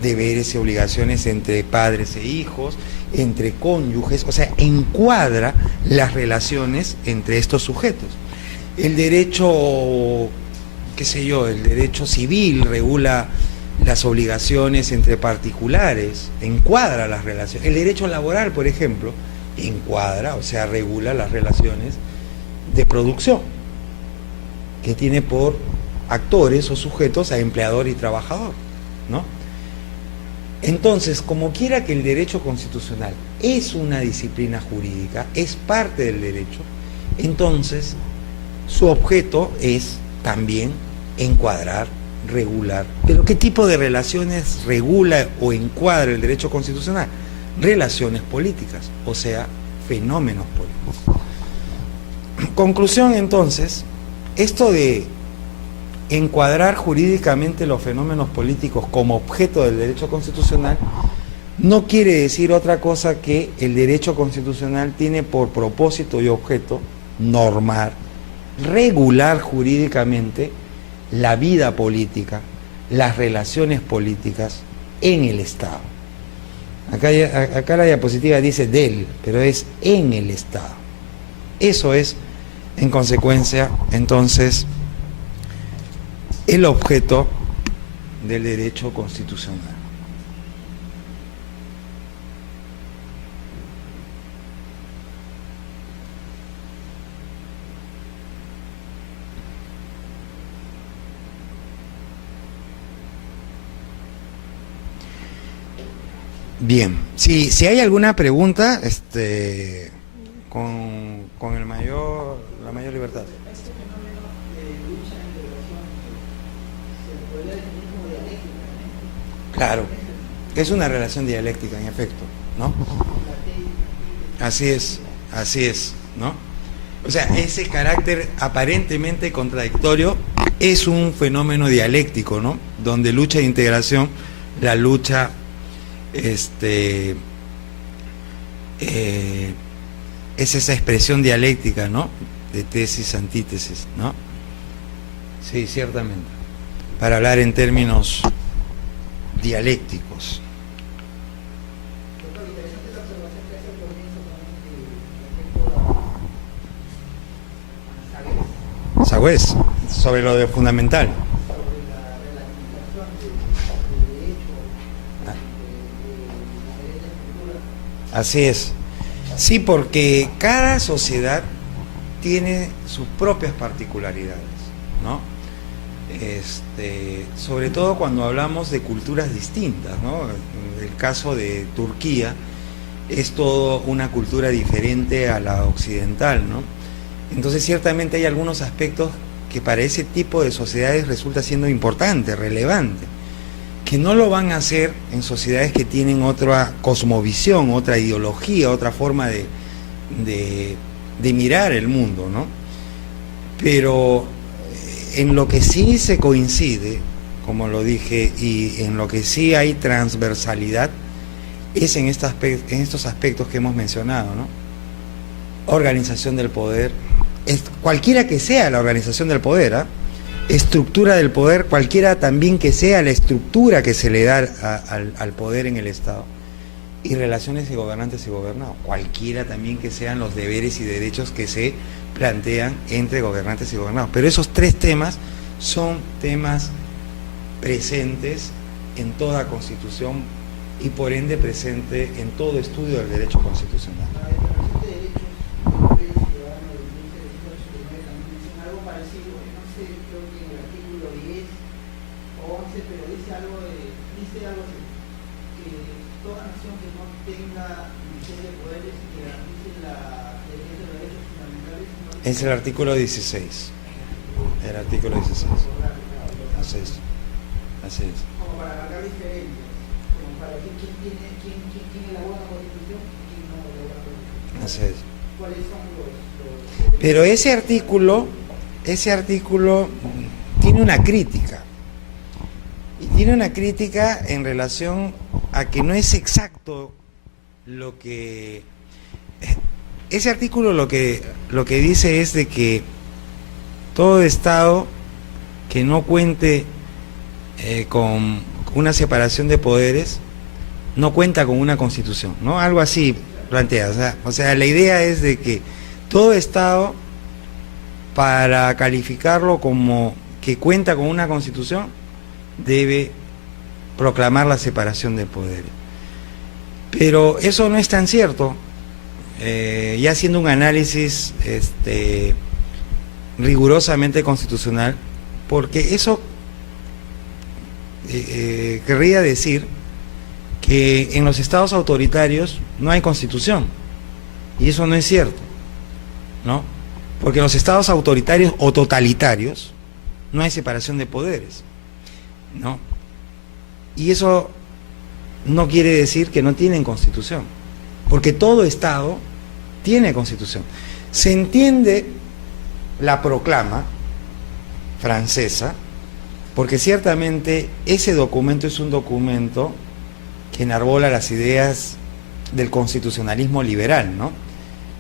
deberes y obligaciones entre padres e hijos, entre cónyuges, o sea, encuadra las relaciones entre estos sujetos. El derecho, qué sé yo, el derecho civil regula las obligaciones entre particulares, encuadra las relaciones. El derecho laboral, por ejemplo, encuadra, o sea, regula las relaciones de producción, que tiene por actores o sujetos a empleador y trabajador, ¿no? Entonces, como quiera que el derecho constitucional es una disciplina jurídica, es parte del derecho, entonces su objeto es también encuadrar, regular. ¿Pero qué tipo de relaciones regula o encuadra el derecho constitucional? Relaciones políticas, o sea, fenómenos políticos. Conclusión, entonces, esto de encuadrar jurídicamente los fenómenos políticos como objeto del derecho constitucional no quiere decir otra cosa que el derecho constitucional tiene por propósito y objeto normar, regular jurídicamente la vida política, las relaciones políticas en el Estado. Acá la diapositiva dice del, pero es en el Estado. Eso es, en consecuencia, entonces, el objeto del derecho constitucional. Bien, si hay alguna pregunta, con la mayor libertad. Este fenómeno de lucha e integración se podría definir como dialéctica. Claro, es una relación dialéctica, en efecto, ¿no? Así es, ¿no? O sea, ese carácter aparentemente contradictorio es un fenómeno dialéctico, ¿no? Donde lucha e integración, la lucha es esa expresión dialéctica, ¿no? De tesis, antítesis, ¿no? Sí, ciertamente. Para hablar en términos dialécticos. Doctor, interesante la observación que hace al comienzo con Sagüez, sobre lo de fundamental. sobre la relativización del derecho, de diferentes culturas. Así es. Sí, porque cada sociedad tiene sus propias particularidades, ¿no? Sobre todo cuando hablamos de culturas distintas, ¿no? En el caso de Turquía es todo una cultura diferente a la occidental, ¿no? Entonces ciertamente hay algunos aspectos que para ese tipo de sociedades resulta siendo importante, relevante, que no lo van a hacer en sociedades que tienen otra cosmovisión, otra ideología, otra forma de mirar el mundo, ¿no? Pero en lo que sí se coincide, como lo dije, y en lo que sí hay transversalidad, es en estos aspectos que hemos mencionado, ¿no? Organización del poder, cualquiera que sea la organización del poder, ¿eh? Estructura del poder, cualquiera también que sea la estructura que se le da al poder en el Estado, y relaciones de gobernantes y gobernados, cualquiera también que sean los deberes y derechos que se plantean entre gobernantes y gobernados. Pero esos tres temas son temas presentes en toda Constitución y por ende presente en todo estudio del derecho constitucional. La Declaración de Derechos de los Ciudadanos de 1789 también menciona algo parecido, no sé, creo que en el artículo 10 o 11, pero dice algo así, que toda nación que no tenga división de poderes y que garantice la defensa de los derechos fundamentales Es el artículo 16. El artículo 16. Así es. Así es. como para marcar diferencias, como para decir quién elabora una constitución y quién no elabora una constitución. Así es. cuáles son los Pero ese artículo tiene una crítica. Y tiene una crítica en relación a que no es exacto lo que... Ese artículo lo que dice es de que todo Estado que no cuente con una separación de poderes no cuenta con una constitución, ¿no? Algo así plantea. O sea, la idea es de que todo Estado, para calificarlo como que cuenta con una constitución, debe proclamar la separación de poderes. Pero eso no es tan cierto. Ya haciendo un análisis rigurosamente constitucional, porque eso querría decir que en los estados autoritarios no hay constitución, y eso no es cierto, ¿no? Porque en los estados autoritarios o totalitarios no hay separación de poderes, ¿no? Y eso no quiere decir que no tienen constitución, porque todo estado tiene constitución. Se entiende la proclama francesa, porque ciertamente ese documento es un documento que enarbola las ideas del constitucionalismo liberal, ¿no?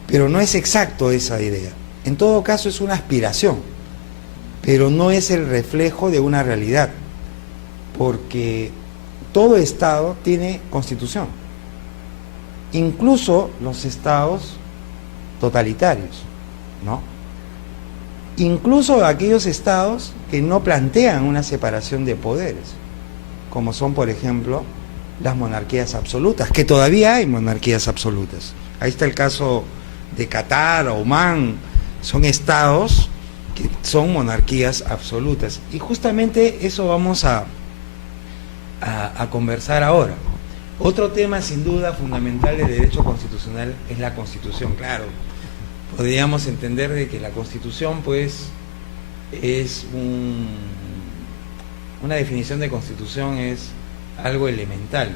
Pero no es exacto esa idea. En todo caso es una aspiración, pero no es el reflejo de una realidad, porque todo Estado tiene constitución, incluso los estados totalitarios, ¿no? Incluso aquellos estados que no plantean una separación de poderes, como son, por ejemplo, las monarquías absolutas, que todavía hay monarquías absolutas. Ahí está el caso de Qatar, Omán, son estados que son monarquías absolutas. Y justamente eso vamos a conversar ahora. Otro tema sin duda fundamental del derecho constitucional es la Constitución. Claro, podríamos entender de que la Constitución pues es una definición de Constitución es algo elemental,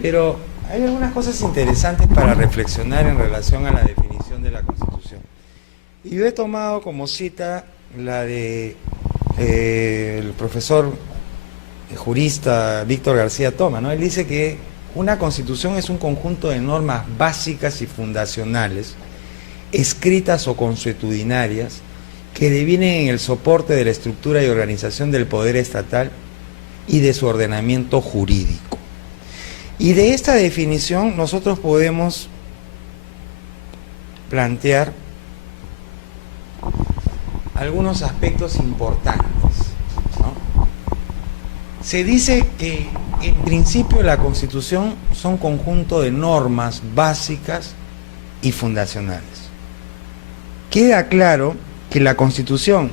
pero hay algunas cosas interesantes para reflexionar en relación a la definición de la Constitución. Y yo he tomado como cita la de el profesor jurista Víctor García Toma, ¿no? Él dice que una Constitución es un conjunto de normas básicas y fundacionales, escritas o consuetudinarias, que devienen en el soporte de la estructura y organización del poder estatal y de su ordenamiento jurídico. Y de esta definición nosotros podemos plantear algunos aspectos importantes, ¿no? Se dice que en principio la Constitución son conjunto de normas básicas y fundacionales. Queda claro que la Constitución,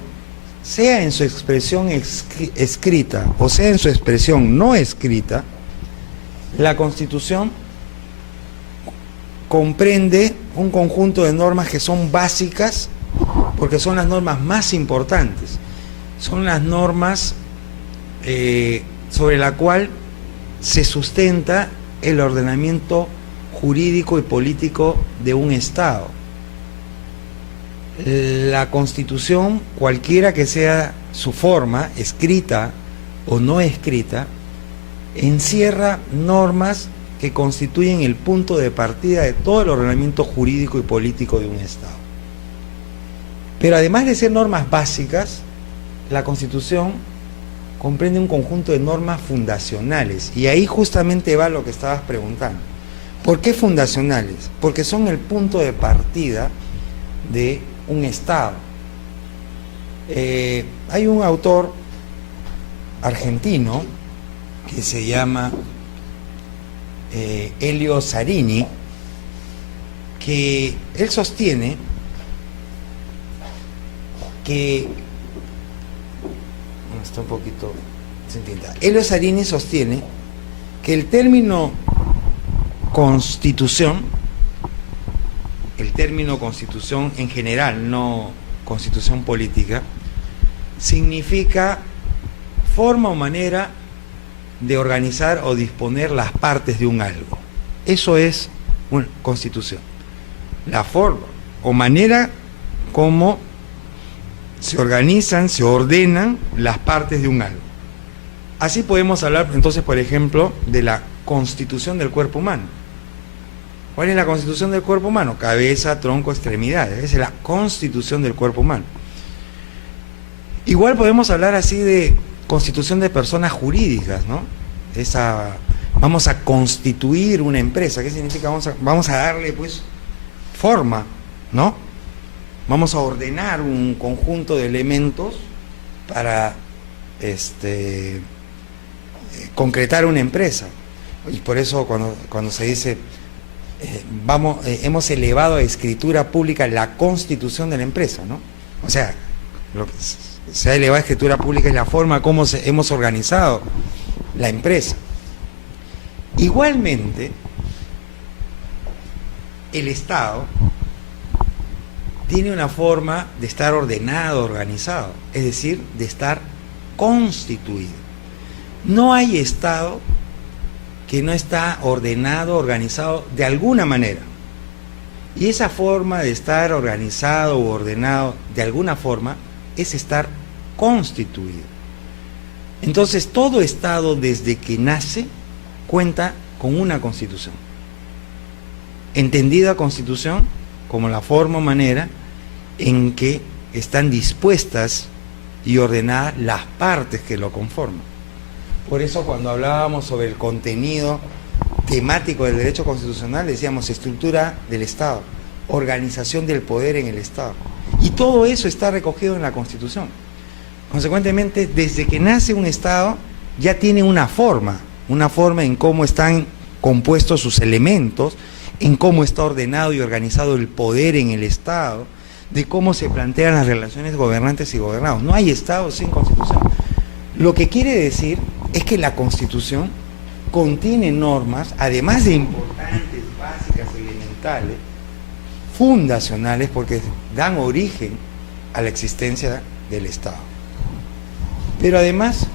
sea en su expresión escrita o sea en su expresión no escrita, la Constitución comprende un conjunto de normas que son básicas, porque son las normas más importantes, son las normas sobre la cual se sustenta el ordenamiento jurídico y político de un Estado. La Constitución, cualquiera que sea su forma, escrita o no escrita, encierra normas que constituyen el punto de partida de todo el ordenamiento jurídico y político de un Estado. Pero además de ser normas básicas, la Constitución comprende un conjunto de normas fundacionales, y ahí justamente va lo que estabas preguntando. ¿Por qué fundacionales? Porque son el punto de partida de un Estado. Hay un autor argentino que se llama Elio Zarini, que él sostiene que está un poquito se entienda. Elio Zarini sostiene que el término Constitución, el término Constitución en general, no Constitución política, significa forma o manera de organizar o disponer las partes de un algo. Eso es una Constitución. la forma o manera como se organizan, se ordenan las partes de un algo. Así podemos hablar entonces, por ejemplo, de la constitución del cuerpo humano. ¿Cuál es la constitución del cuerpo humano? Cabeza, tronco, extremidades. Esa es la constitución del cuerpo humano. Igual podemos hablar así de constitución de personas jurídicas, ¿no? Vamos a constituir una empresa. ¿Qué significa? Vamos a darle, pues, forma, ¿no? Vamos a ordenar un conjunto de elementos para concretar una empresa. Y por eso cuando se dice hemos elevado a escritura pública la constitución de la empresa, ¿no? O sea, lo que se ha elevado a escritura pública es la forma como hemos organizado la empresa. Igualmente, el Estado tiene una forma de estar ordenado, organizado, es decir, de estar constituido. No hay Estado que no está ordenado, organizado de alguna manera. Y esa forma de estar organizado o ordenado de alguna forma es estar constituido. Entonces, todo Estado desde que nace cuenta con una constitución. Entendida constitución como la forma o manera en que están dispuestas y ordenadas las partes que lo conforman. Por eso cuando hablábamos sobre el contenido temático del derecho constitucional decíamos estructura del Estado, organización del poder en el Estado. Y todo eso está recogido en la Constitución. Consecuentemente, desde que nace un Estado ya tiene una forma en cómo están compuestos sus elementos, en cómo está ordenado y organizado el poder en el Estado, de cómo se plantean las relaciones gobernantes y gobernados. No hay Estado sin Constitución. Lo que quiere decir es que la Constitución contiene normas, además de importantes, básicas, elementales, fundacionales, porque dan origen a la existencia del Estado. Pero además,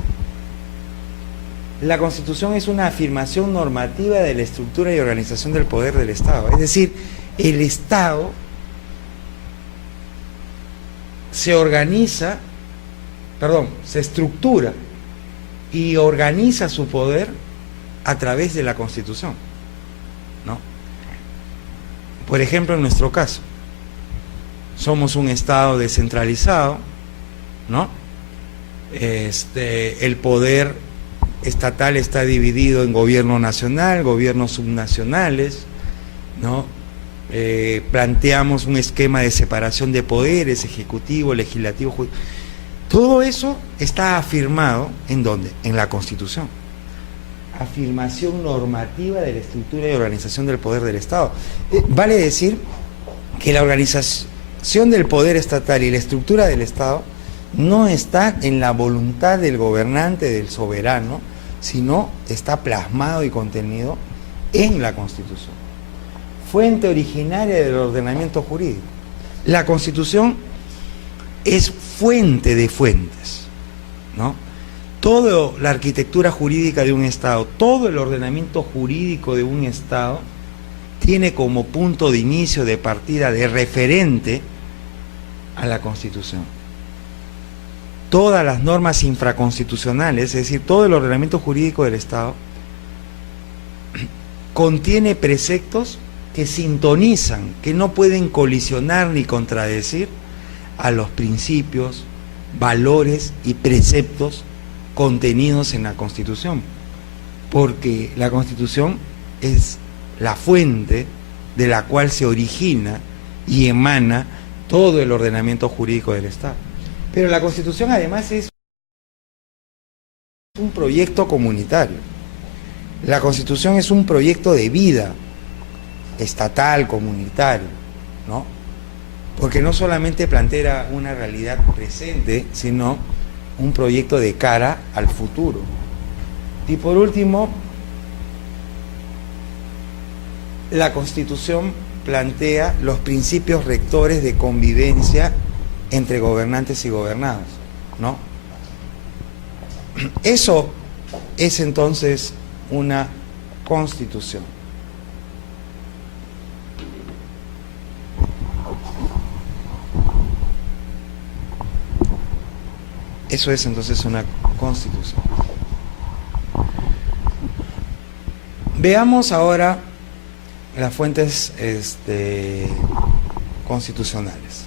la Constitución es una afirmación normativa de la estructura y organización del poder del Estado. Es decir, el Estado se estructura y organiza su poder a través de la Constitución, ¿no? Por ejemplo, en nuestro caso, somos un Estado descentralizado, ¿no? El poder estatal está dividido en gobierno nacional, gobiernos subnacionales, ¿no? Planteamos un esquema de separación de poderes, ejecutivo, legislativo, judicial. Todo eso está afirmado, ¿en dónde? En la Constitución. Afirmación normativa de la estructura y organización del poder del Estado. Vale decir que la organización del poder estatal y la estructura del Estado no está en la voluntad del gobernante, del soberano, sino está plasmado y contenido en la Constitución. Fuente originaria del ordenamiento jurídico. La Constitución es fuente de fuentes, ¿no? Toda la arquitectura jurídica de un Estado, todo el ordenamiento jurídico de un Estado tiene como punto de inicio, de partida, de referente a la Constitución. Todas las normas infraconstitucionales, es decir, todo el ordenamiento jurídico del Estado, contiene preceptos que sintonizan, que no pueden colisionar ni contradecir a los principios, valores y preceptos contenidos en la Constitución, porque la Constitución es la fuente de la cual se origina y emana todo el ordenamiento jurídico del Estado. Pero la Constitución además es un proyecto comunitario. La Constitución es un proyecto de vida estatal, comunitario, ¿no? Porque no solamente plantea una realidad presente, sino un proyecto de cara al futuro. Y por último, la Constitución plantea los principios rectores de convivencia entre gobernantes y gobernados, ¿no? Eso es entonces una Constitución. Eso es entonces una constitución. Veamos ahora las fuentes constitucionales.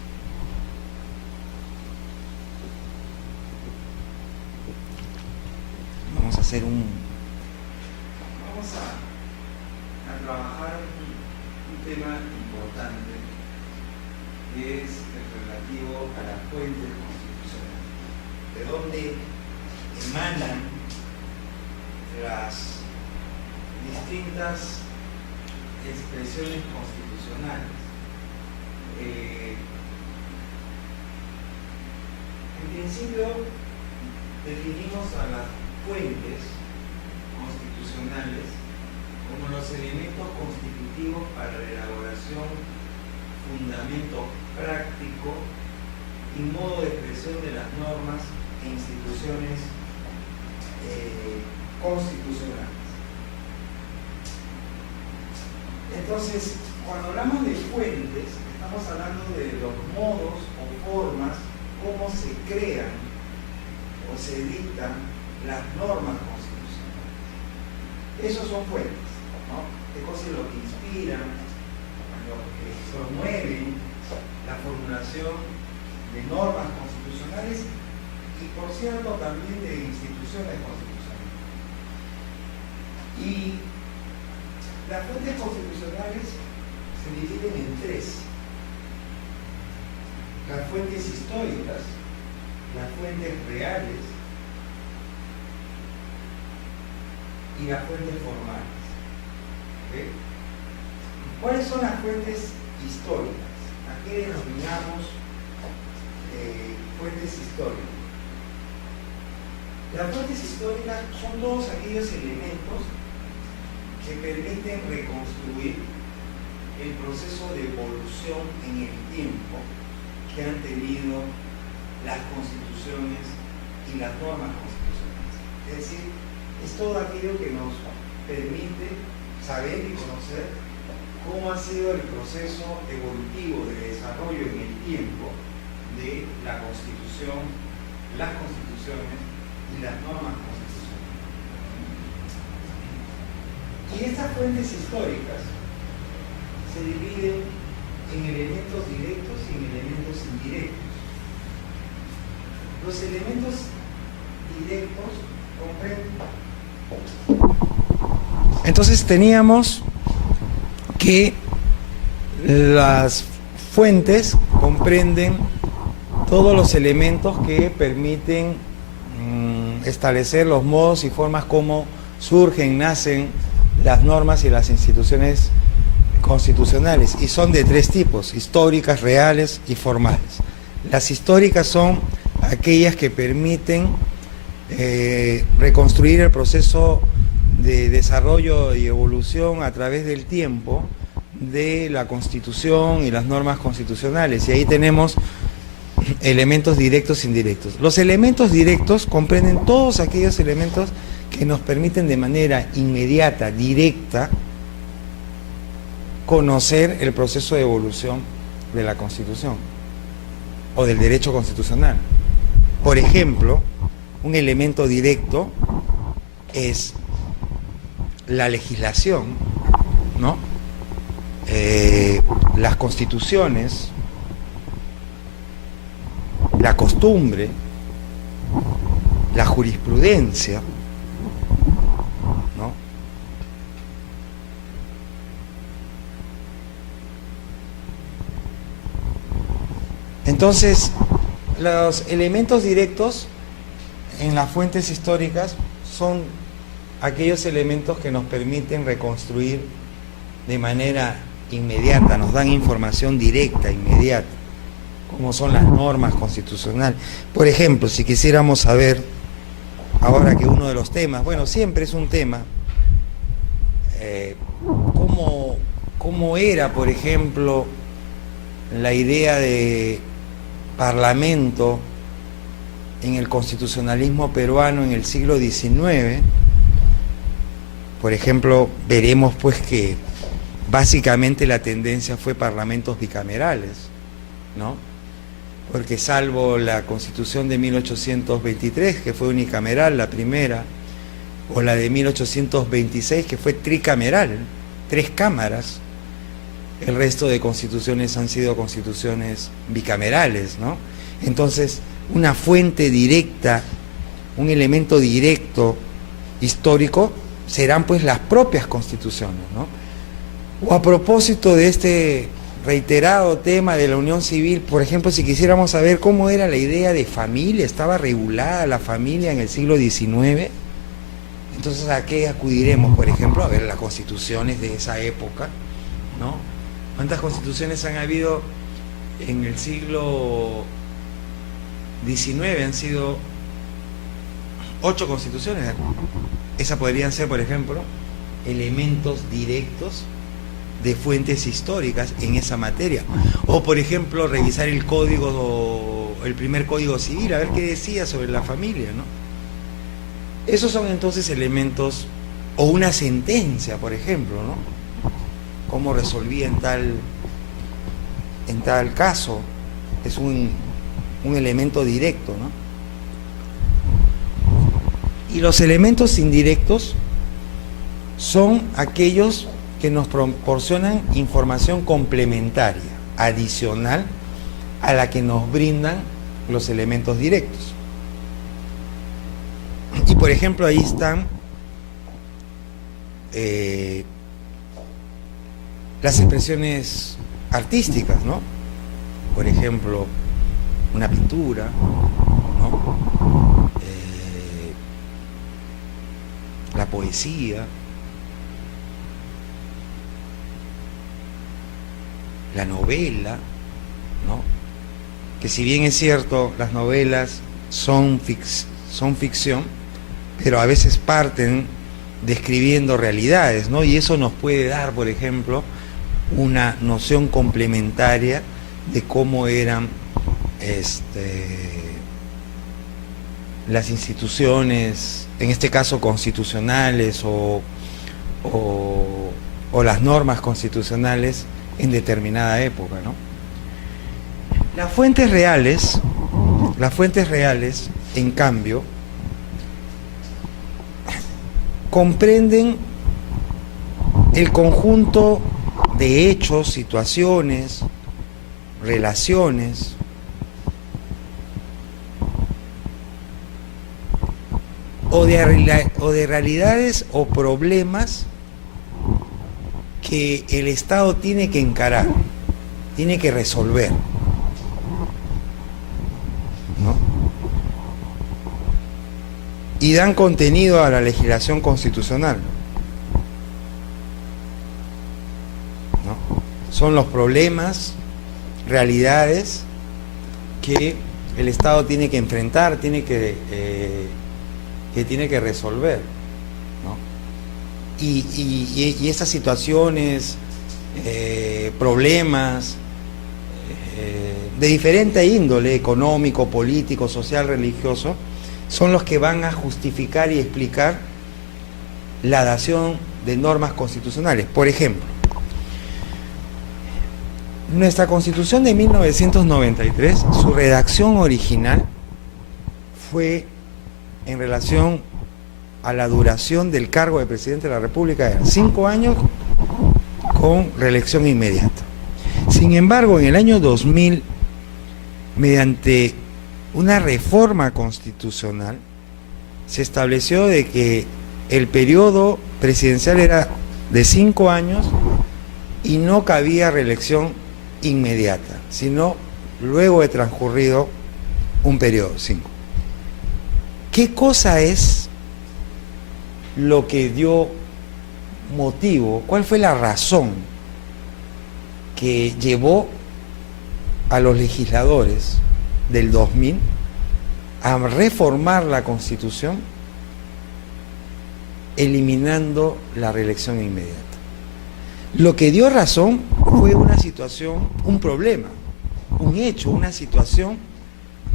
Vamos a hacer vamos a trabajar un tema importante, que es el relativo a las fuentes constitucionales. ¿De dónde emanan las distintas expresiones constitucionales? En principio, definimos a las fuentes constitucionales como los elementos constitutivos para la elaboración, fundamento práctico y modo de expresión de las normas e instituciones constitucionales. Entonces, cuando hablamos de fuentes, estamos hablando de los modos o formas cómo se crean o se dictan las normas constitucionales. Esos son fuentes, ¿no? ¿Qué cosas es lo que inspiran, lo que promueven la formulación de normas constitucionales y, por cierto, también de instituciones constitucionales? Y las fuentes constitucionales se dividen en tres: las fuentes históricas, las fuentes reales y las fuentes formales. ¿Okay? ¿Cuáles son las fuentes históricas? ¿A qué denominamos fuentes históricas? Las fuentes históricas son todos aquellos elementos que permiten reconstruir el proceso de evolución en el tiempo que han tenido las constituciones y las normas constitucionales. Es decir, es todo aquello que nos permite saber y conocer cómo ha sido el proceso evolutivo de desarrollo en el tiempo de la Constitución, las constituciones y las normas constitucionales. Y estas fuentes históricas se dividen en elementos directos y en elementos indirectos. Los elementos directos comprenden. Entonces teníamos que las fuentes comprenden todos los elementos que permiten establecer los modos y formas como surgen, nacen las normas y las instituciones constitucionales, y son de tres tipos: históricas, reales y formales. Las históricas son aquellas que permiten reconstruir el proceso de desarrollo y evolución a través del tiempo de la Constitución y las normas constitucionales, y ahí tenemos elementos directos e indirectos. Los elementos directos comprenden todos aquellos elementos que nos permiten de manera inmediata, directa, conocer el proceso de evolución de la Constitución o del derecho constitucional. Por ejemplo, un elemento directo es la legislación, ¿no? Las constituciones, la costumbre, la jurisprudencia, ¿no? Entonces, los elementos directos en las fuentes históricas son aquellos elementos que nos permiten reconstruir de manera inmediata, nos dan información directa, inmediata, como son las normas constitucionales. Por ejemplo, si quisiéramos saber, ahora que uno de los temas, bueno, siempre es un tema, cómo era, por ejemplo, la idea de parlamento en el constitucionalismo peruano en el siglo XIX. Por ejemplo, veremos pues que básicamente la tendencia fue parlamentos bicamerales, ¿no? porque salvo la Constitución de 1823, que fue unicameral, la primera, o la de 1826, que fue tricameral, 3 cámaras, el resto de constituciones han sido constituciones bicamerales, ¿no? Entonces, una fuente directa, un elemento directo histórico, serán pues las propias constituciones, ¿no? O a propósito de este reiterado tema de la unión civil, por ejemplo, si quisiéramos saber cómo era la idea de familia, estaba regulada la familia en el siglo XIX, entonces ¿a qué acudiremos? Por ejemplo, a ver las constituciones de esa época, ¿no? ¿Cuántas constituciones han habido en el siglo XIX? Han sido 8 constituciones. Esas podrían ser, por ejemplo, elementos directos de fuentes históricas en esa materia. O, por ejemplo, revisar el código, el primer código civil, a ver qué decía sobre la familia, ¿no? Esos son entonces elementos, o una sentencia, por ejemplo, ¿no? Cómo resolvía en tal caso, es un elemento directo, ¿no? Y los elementos indirectos son aquellos que nos proporcionan información complementaria, adicional a la que nos brindan los elementos directos. Y por ejemplo ahí están las expresiones artísticas, ¿no? Por ejemplo, una pintura, ¿no? La poesía, la novela, ¿no? Que si bien es cierto, las novelas son ficción, pero a veces parten describiendo realidades, ¿no? Y eso nos puede dar, por ejemplo, una noción complementaria de cómo eran las instituciones, en este caso constitucionales o las normas constitucionales en determinada época, ¿no? Las fuentes reales, en cambio, comprenden el conjunto de hechos, situaciones, relaciones, o de realidades o problemas que el Estado tiene que encarar, tiene que resolver, ¿no? Y dan contenido a la legislación constitucional, ¿no? Son los problemas, realidades que el Estado tiene que enfrentar, que tiene que resolver, ¿no? Y estas situaciones, problemas de diferente índole, económico, político, social, religioso, son los que van a justificar y explicar la dación de normas constitucionales. Por ejemplo, nuestra Constitución de 1993, su redacción original fue en relación a la duración del cargo de presidente de la República, eran 5 años con reelección inmediata. Sin embargo, en el año 2000, mediante una reforma constitucional, se estableció de que el periodo presidencial era de 5 años y no cabía reelección inmediata, sino luego de transcurrido un periodo, 5. ¿Qué cosa es lo que dio motivo? ¿Cuál fue la razón que llevó a los legisladores del 2000 a reformar la Constitución eliminando la reelección inmediata? Lo que dio razón fue una situación, un problema, un hecho, una situación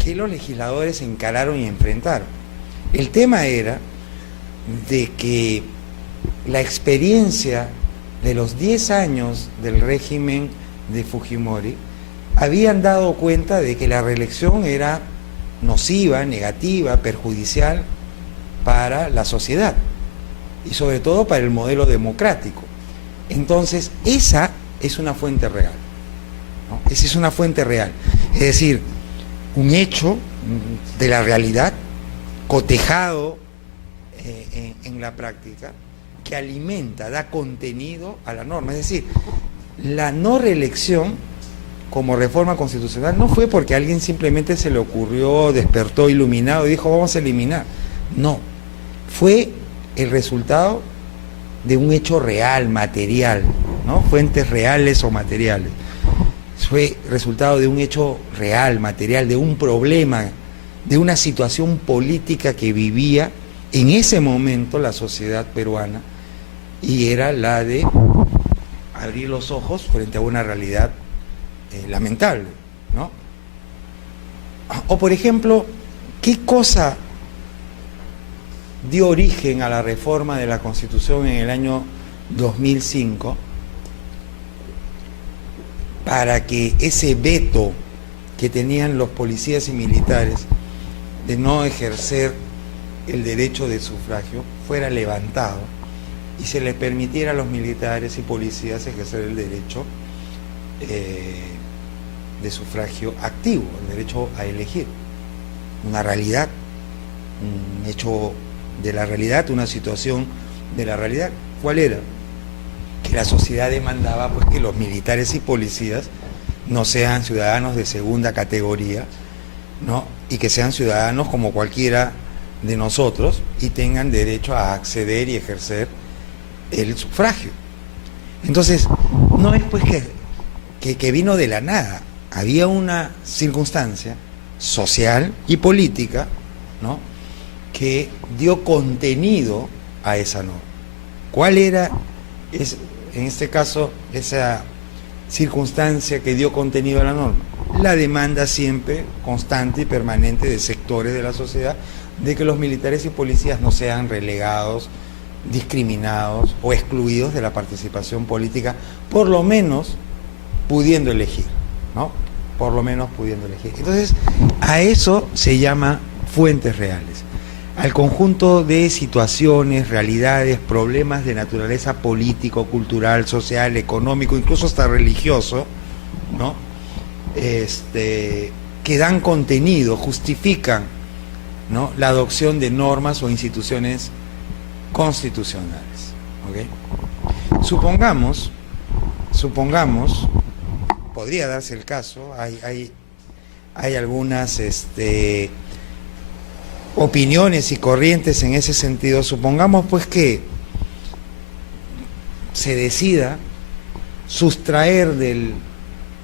que los legisladores encararon y enfrentaron. El tema era de que la experiencia de los 10 años del régimen de Fujimori habían dado cuenta de que la reelección era nociva, negativa, perjudicial para la sociedad y sobre todo para el modelo democrático. Entonces, esa es una fuente real, ¿no? Esa es una fuente real. Es decir, un hecho de la realidad cotejado en la práctica que alimenta, da contenido a la norma. Es decir, la no reelección como reforma constitucional no fue porque a alguien simplemente se le ocurrió, despertó iluminado y dijo vamos a eliminar. No, fue el resultado de un hecho real, material, ¿no? Fuentes reales o materiales. Fue resultado de un hecho real, material, de un problema, de una situación política que vivía en ese momento la sociedad peruana, y era la de abrir los ojos frente a una realidad lamentable, ¿no? O por ejemplo, ¿qué cosa dio origen a la reforma de la Constitución en el año 2005 para que ese veto que tenían los policías y militares de no ejercer el derecho de sufragio fuera levantado y se les permitiera a los militares y policías ejercer el derecho de sufragio activo, el derecho a elegir? Una realidad, un hecho de la realidad, una situación de la realidad. ¿Cuál era? Que la sociedad demandaba pues que los militares y policías no sean ciudadanos de segunda categoría, ¿no? Y que sean ciudadanos como cualquiera de nosotros y tengan derecho a acceder y ejercer el sufragio. Entonces, no es pues que vino de la nada. Había una circunstancia social y política, ¿no?, que dio contenido a esa norma. ¿Cuál era, en este caso, esa circunstancia que dio contenido a la norma? La demanda siempre constante y permanente de sectores de la sociedad de que los militares y policías no sean relegados, discriminados o excluidos de la participación política, por lo menos pudiendo elegir, ¿no? Por lo menos pudiendo elegir. Entonces, a eso se llama fuentes reales, al conjunto de situaciones, realidades, problemas de naturaleza político, cultural, social, económico, incluso hasta religioso, ¿no?, que dan contenido, justifican, ¿no?, la adopción de normas o instituciones constitucionales. ¿Okay? Supongamos, podría darse el caso, hay algunas opiniones y corrientes en ese sentido. Supongamos pues que se decida sustraer del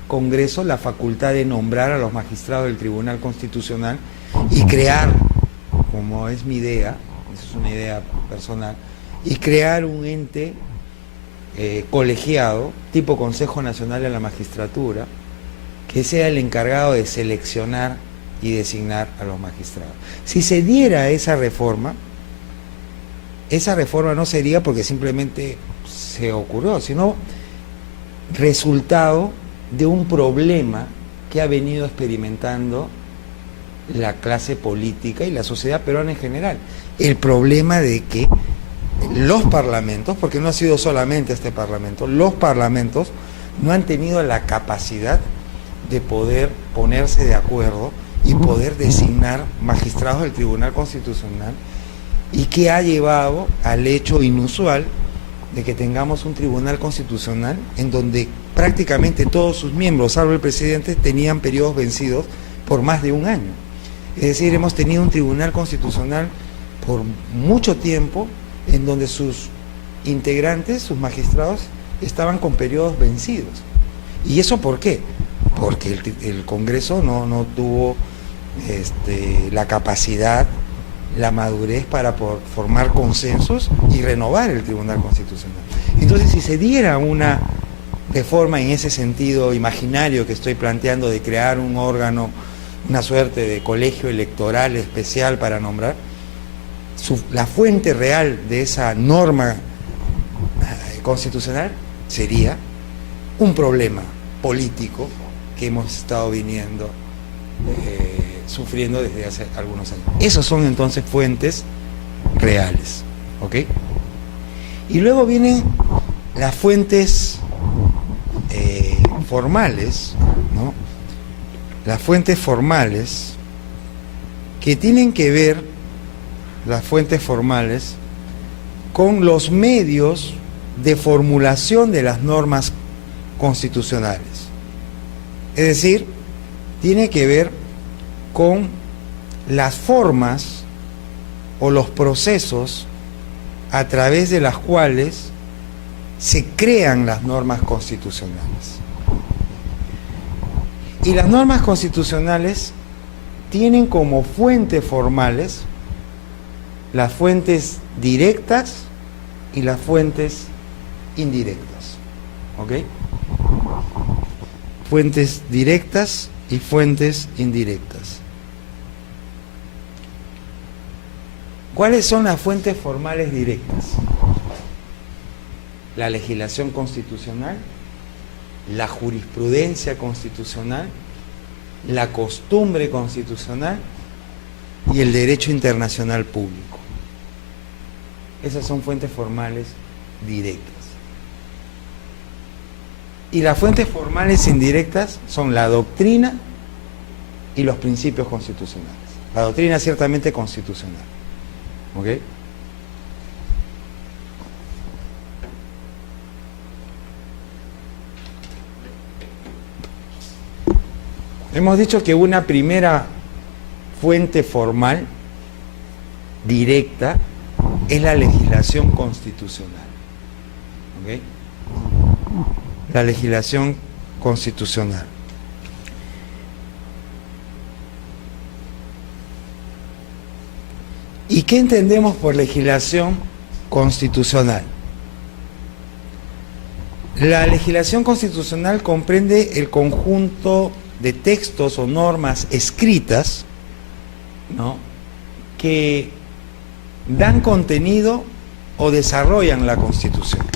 Congreso la facultad de nombrar a los magistrados del Tribunal Constitucional y crear, como es mi idea, esa es una idea personal, y crear un ente colegiado, tipo Consejo Nacional de la Magistratura, que sea el encargado de seleccionar y designar a los magistrados. Si se diera esa reforma no sería porque simplemente se ocurrió, sino resultado de un problema que ha venido experimentando la clase política y la sociedad peruana en general. El problema de que los parlamentos, porque no ha sido solamente este parlamento, los parlamentos no han tenido la capacidad de poder ponerse de acuerdo y poder designar magistrados del Tribunal Constitucional, y que ha llevado al hecho inusual de que tengamos un Tribunal Constitucional en donde prácticamente todos sus miembros, salvo el presidente, tenían periodos vencidos por más de un año. Es decir, hemos tenido un Tribunal Constitucional por mucho tiempo en donde sus integrantes, sus magistrados, estaban con periodos vencidos. ¿Y eso por qué? Porque el Congreso no tuvo la capacidad, la madurez para formar consensos y renovar el Tribunal Constitucional. Entonces, si se diera una reforma en ese sentido imaginario que estoy planteando, de crear un órgano, una suerte de colegio electoral especial para nombrar, la fuente real de esa norma constitucional sería un problema político que hemos estado viniendo sufriendo desde hace algunos años. Esos son entonces fuentes reales, ¿ok? Y luego vienen las fuentes formales, ¿no? Las fuentes formales que tienen que ver, las fuentes formales, con los medios de formulación de las normas constitucionales. Es decir, tiene que ver con las formas o los procesos a través de las cuales se crean las normas constitucionales. Y las normas constitucionales tienen como fuentes formales las fuentes directas y las fuentes indirectas. ¿Ok? Fuentes directas y fuentes indirectas. ¿Cuáles son las fuentes formales directas? La legislación constitucional, la jurisprudencia constitucional, la costumbre constitucional y el derecho internacional público. Esas son fuentes formales directas. Y las fuentes formales indirectas son la doctrina y los principios constitucionales. La doctrina ciertamente constitucional. ¿Ok? Hemos dicho que una primera fuente formal directa es la legislación constitucional. ¿Ok? La legislación constitucional. ¿Y qué entendemos por legislación constitucional? La legislación constitucional comprende el conjunto de textos o normas escritas, ¿no?, que dan contenido o desarrollan la Constitución.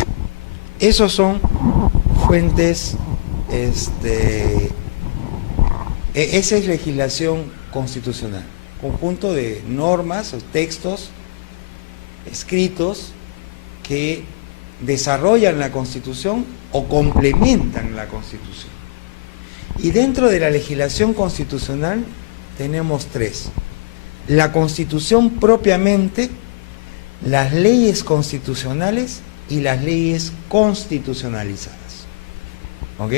Esos son fuentes, esa es legislación constitucional, conjunto de normas o textos escritos que desarrollan la Constitución o complementan la Constitución. Y dentro de la legislación constitucional tenemos tres: la Constitución propiamente, las leyes constitucionales y las leyes constitucionalizadas. ¿Ok?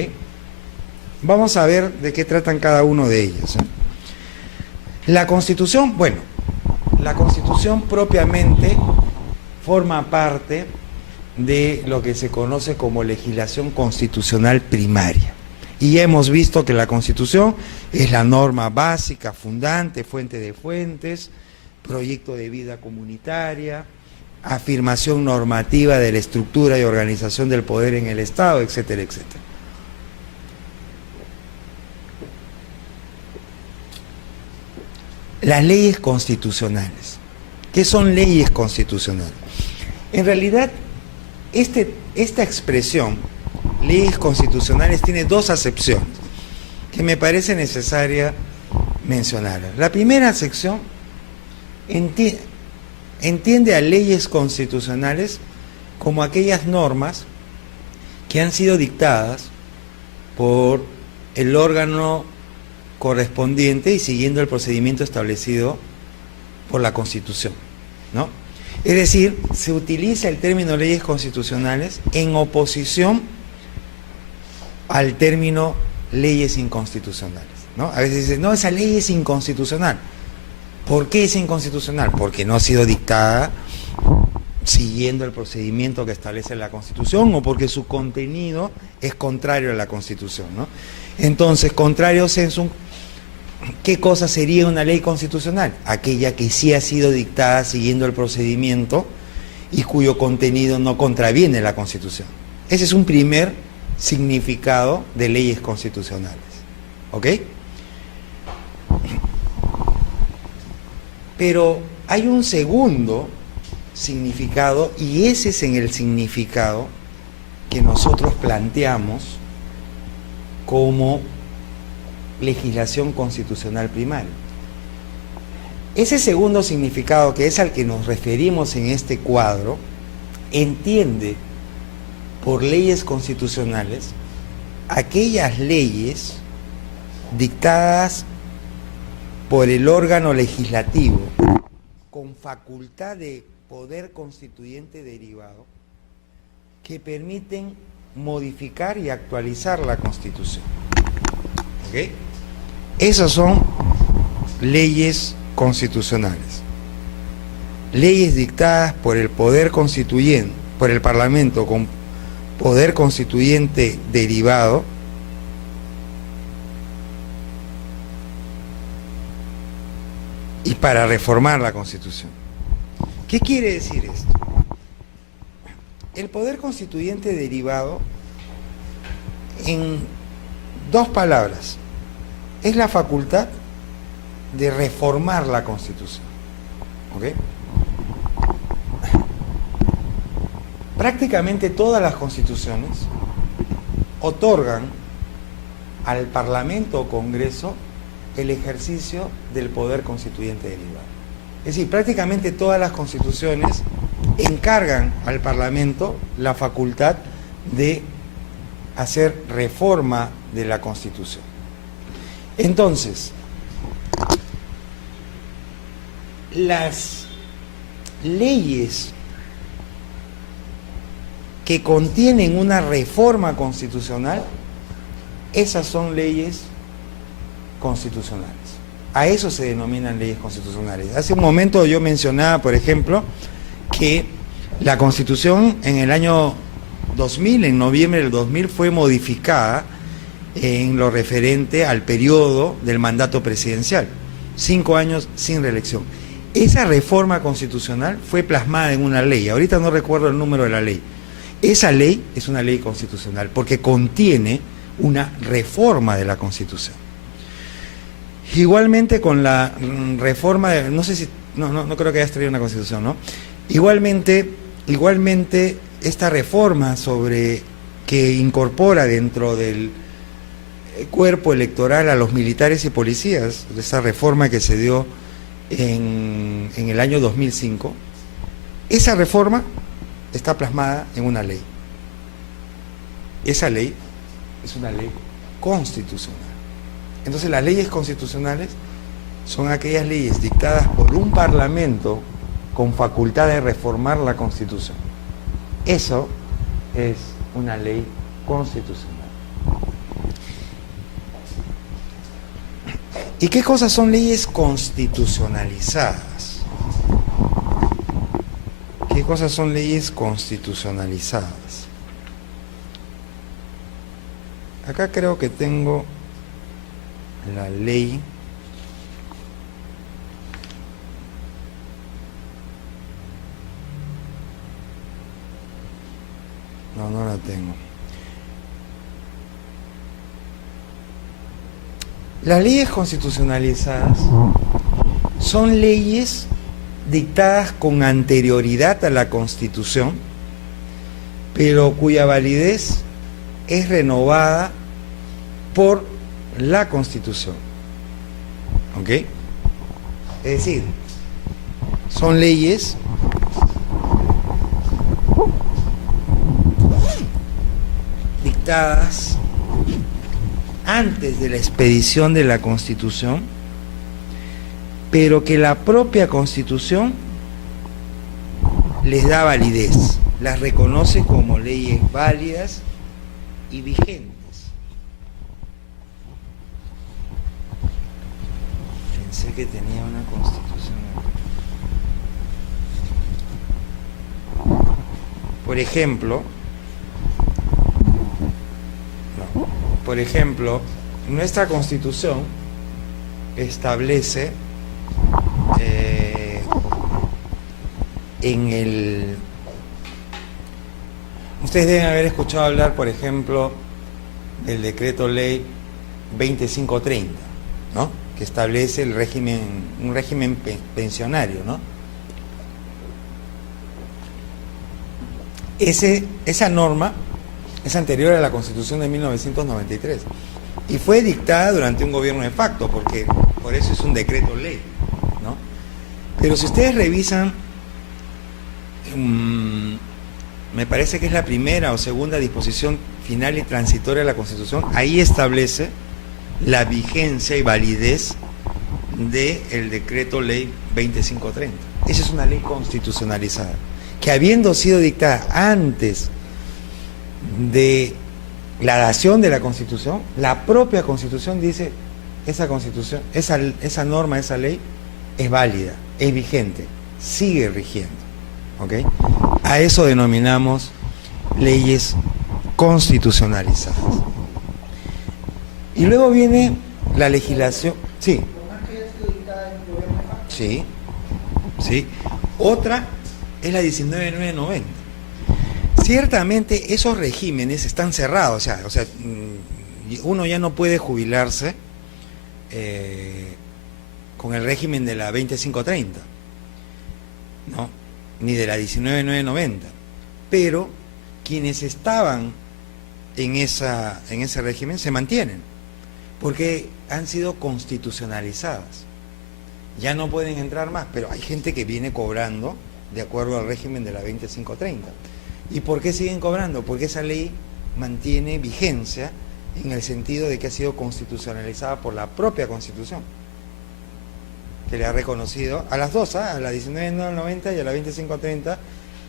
Vamos a ver de qué tratan cada uno de ellos. La Constitución, bueno, la Constitución propiamente forma parte de lo que se conoce como legislación constitucional primaria. Y ya hemos visto que la Constitución es la norma básica, fundante, fuente de fuentes, proyecto de vida comunitaria, afirmación normativa de la estructura y organización del poder en el Estado, etcétera, etcétera. Las leyes constitucionales. ¿Qué son leyes constitucionales? En realidad, esta expresión, leyes constitucionales, tiene dos acepciones que me parece necesaria mencionar. La primera acepción entiende a leyes constitucionales como aquellas normas que han sido dictadas por el órgano correspondiente y siguiendo el procedimiento establecido por la Constitución, ¿no? Es decir, se utiliza el término leyes constitucionales en oposición al término leyes inconstitucionales, ¿no? A veces dicen, no, esa ley es inconstitucional. ¿Por qué es inconstitucional? Porque no ha sido dictada siguiendo el procedimiento que establece la Constitución o porque su contenido es contrario a la Constitución, ¿no? Entonces, contrario sensum, ¿qué cosa sería una ley constitucional? Aquella que sí ha sido dictada siguiendo el procedimiento y cuyo contenido no contraviene la Constitución. Ese es un primer significado de leyes constitucionales. ¿Ok? Pero hay un segundo significado, y ese es en el significado que nosotros planteamos como legislación constitucional primaria. Ese segundo significado, que es al que nos referimos en este cuadro, entiende por leyes constitucionales aquellas leyes dictadas por el órgano legislativo con facultad de poder constituyente derivado que permiten modificar y actualizar la Constitución. ¿Ok? Esas son leyes constitucionales. Leyes dictadas por el poder constituyente, por el Parlamento con poder constituyente derivado, y para reformar la Constitución. ¿Qué quiere decir esto? El poder constituyente derivado, en dos palabras, es la facultad de reformar la Constitución. ¿Ok? Prácticamente todas las constituciones otorgan al Parlamento o Congreso el ejercicio del poder constituyente derivado. Es decir, prácticamente todas las constituciones encargan al Parlamento la facultad de hacer reforma de la Constitución. Entonces, las leyes que contienen una reforma constitucional, esas son leyes constitucionales. A eso se denominan leyes constitucionales. Hace un momento yo mencionaba, por ejemplo, que la Constitución en el año 2000, en noviembre del 2000, fue modificada en lo referente al periodo del mandato presidencial, 5 años sin reelección. Esa reforma constitucional fue plasmada en una ley, ahorita no recuerdo el número de la ley. Esa ley es una ley constitucional porque contiene una reforma de la Constitución. Igualmente con la reforma de, no creo que hayas traído una Constitución, ¿no? Igualmente esta reforma sobre que incorpora dentro del cuerpo electoral a los militares y policías, esa reforma que se dio en el año 2005, esa reforma está plasmada en una ley. Esa ley es una ley constitucional. Entonces las leyes constitucionales son aquellas leyes dictadas por un Parlamento con facultad de reformar la Constitución. Eso es una ley constitucional. ¿Y qué cosas son leyes constitucionalizadas? ¿Qué cosas son leyes constitucionalizadas? Acá creo que tengo la ley no la tengo. Las leyes constitucionalizadas son leyes dictadas con anterioridad a la Constitución, pero cuya validez es renovada por la Constitución. ¿Ok? Es decir, son leyes dictadas antes de la expedición de la Constitución, pero que la propia Constitución les da validez, las reconoce como leyes válidas y vigentes. Pensé que tenía una Constitución. Por ejemplo, nuestra Constitución establece ustedes deben haber escuchado hablar, por ejemplo, del decreto ley 2530, ¿no? Que establece un régimen pensionario, ¿no? Esa norma es anterior a la Constitución de 1993. Y fue dictada durante un gobierno de facto, porque por eso es un decreto ley, ¿no? Pero si ustedes revisan, me parece que es la primera o segunda disposición final y transitoria de la Constitución, ahí establece la vigencia y validez del decreto ley 2530. Esa es una ley constitucionalizada, que habiendo sido dictada antes de la dación de la Constitución, la propia Constitución dice, esa Constitución, esa norma, esa ley es válida, es vigente, sigue rigiendo, ¿ok? A eso denominamos leyes constitucionalizadas. Y luego viene la legislación, sí. Por más que haya sido dictada en el gobierno de facto. Sí, sí. Otra es la 19990. Ciertamente esos regímenes están cerrados, o sea, uno ya no puede jubilarse con el régimen de la 20530, ¿no? Ni de la 19990. Pero quienes estaban en ese régimen se mantienen, porque han sido constitucionalizadas. Ya no pueden entrar más, pero hay gente que viene cobrando de acuerdo al régimen de la 2530. ¿Y por qué siguen cobrando? Porque esa ley mantiene vigencia en el sentido de que ha sido constitucionalizada por la propia Constitución, que le ha reconocido a las dos, a la 19990 y a la 2530,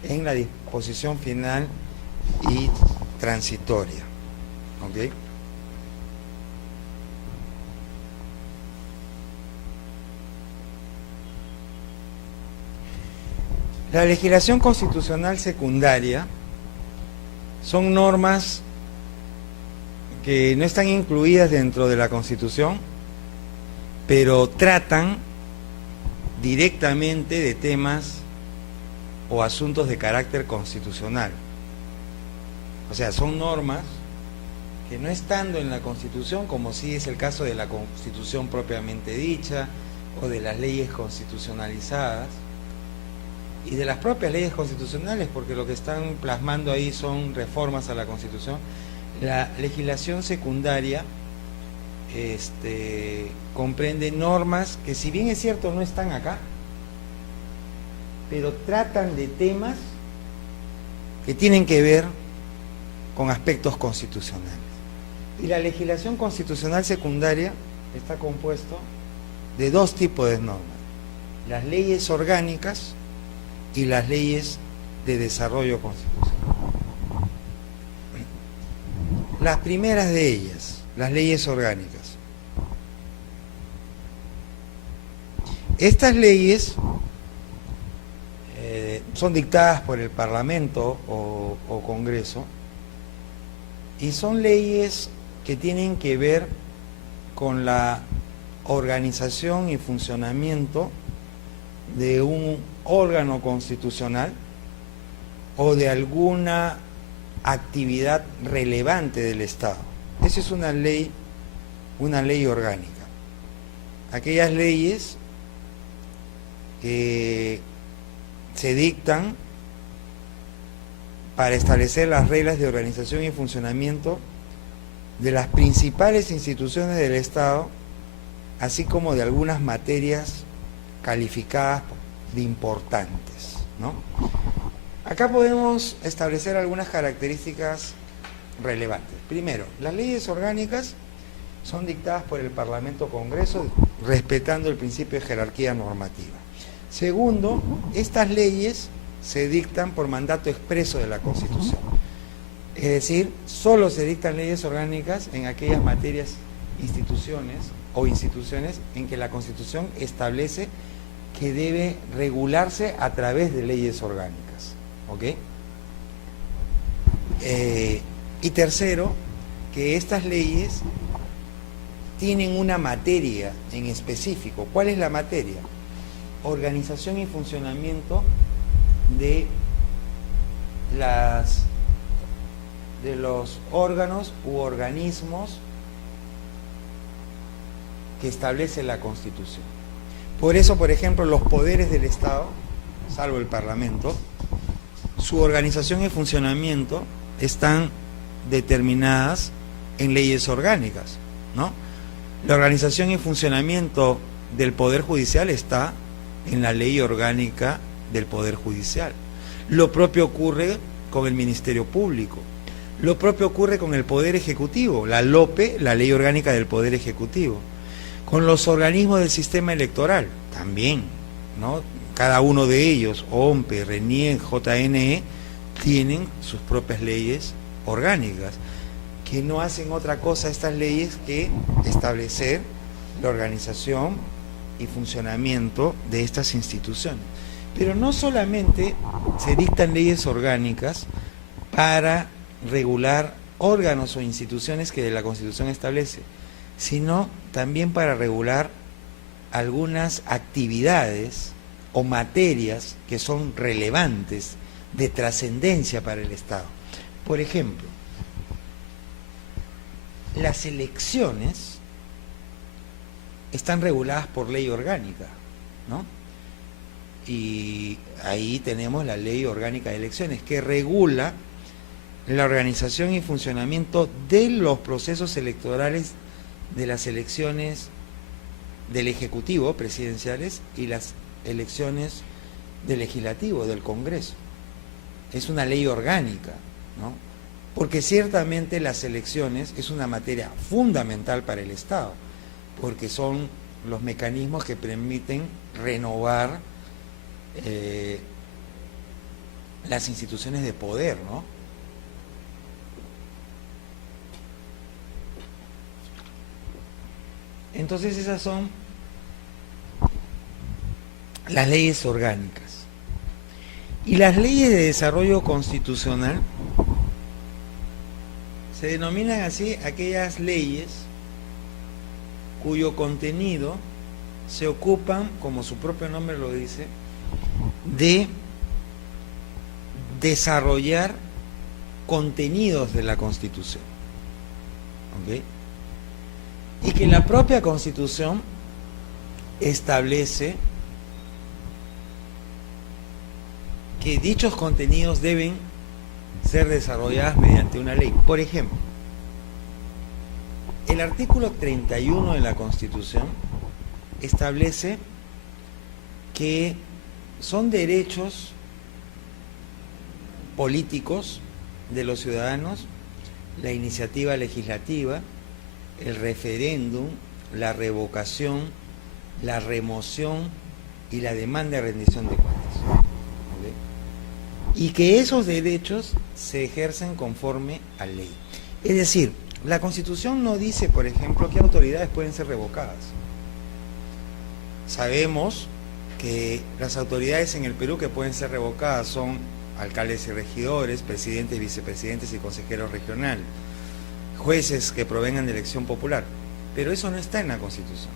en la disposición final y transitoria. ¿Ok? La legislación constitucional secundaria son normas que no están incluidas dentro de la Constitución, pero tratan directamente de temas o asuntos de carácter constitucional. O sea, son normas que no estando en la Constitución, como sí es el caso de la Constitución propiamente dicha o de las leyes constitucionalizadas, y de las propias leyes constitucionales, porque lo que están plasmando ahí son reformas a la Constitución. La legislación secundaria comprende normas que, si bien es cierto, no están acá, pero tratan de temas que tienen que ver con aspectos constitucionales. Y la legislación constitucional secundaria está compuesto de dos tipos de normas: las leyes orgánicas y las leyes de desarrollo constitucional. Las primeras de ellas, las leyes orgánicas. Estas leyes son dictadas por el Parlamento o Congreso, y son leyes que tienen que ver con la organización y funcionamiento de un órgano constitucional o de alguna actividad relevante del Estado. Esa es una ley orgánica. Aquellas leyes que se dictan para establecer las reglas de organización y funcionamiento de las principales instituciones del Estado, así como de algunas materias calificadas de importantes, ¿no? Acá podemos establecer algunas características relevantes. Primero, las leyes orgánicas son dictadas por el Parlamento o Congreso, respetando el principio de jerarquía normativa. Segundo, estas leyes se dictan por mandato expreso de la Constitución. Es decir, solo se dictan leyes orgánicas en aquellas materias, instituciones en que la Constitución establece que debe regularse a través de leyes orgánicas. ¿Ok? Y tercero, que estas leyes tienen una materia en específico. ¿Cuál es la materia? Organización y funcionamiento de los órganos u organismos que establece la Constitución. Por eso, por ejemplo, los poderes del Estado, salvo el Parlamento, su organización y funcionamiento están determinadas en leyes orgánicas. ¿no? La organización y funcionamiento del Poder Judicial está en la Ley Orgánica del Poder Judicial. Lo propio ocurre con el Ministerio Público. Lo propio ocurre con el Poder Ejecutivo, la LOPE, la Ley Orgánica del Poder Ejecutivo. Con los organismos del sistema electoral, también, ¿no? Cada uno de ellos, OMPE, RENIEC, JNE, tienen sus propias leyes orgánicas, que no hacen otra cosa estas leyes que establecer la organización y funcionamiento de estas instituciones. Pero no solamente se dictan leyes orgánicas para regular órganos o instituciones que la Constitución establece, sino también para regular algunas actividades o materias que son relevantes, de trascendencia para el Estado. Por ejemplo, las elecciones están reguladas por ley orgánica, ¿no? Y ahí tenemos la Ley Orgánica de Elecciones, que regula la organización y funcionamiento de los procesos electorales de las elecciones del Ejecutivo, presidenciales, y las elecciones del Legislativo, del Congreso. Es una ley orgánica, ¿no? Porque ciertamente las elecciones es una materia fundamental para el Estado, porque son los mecanismos que permiten renovar las instituciones de poder, ¿no? Entonces esas son las leyes orgánicas. Y las leyes de desarrollo constitucional se denominan así aquellas leyes cuyo contenido se ocupan, como su propio nombre lo dice, de desarrollar contenidos de la Constitución. ¿Ok? Y que la propia Constitución establece que dichos contenidos deben ser desarrollados mediante una ley. Por ejemplo, el artículo 31 de la Constitución establece que son derechos políticos de los ciudadanos la iniciativa legislativa, el referéndum, la revocación, la remoción y la demanda de rendición de cuentas. ¿Okay? Y que esos derechos se ejercen conforme a ley. Es decir, la Constitución no dice, por ejemplo, qué autoridades pueden ser revocadas. Sabemos que las autoridades en el Perú que pueden ser revocadas son alcaldes y regidores, presidentes, vicepresidentes y consejeros regionales, jueces que provengan de elección popular, pero eso no está en la Constitución,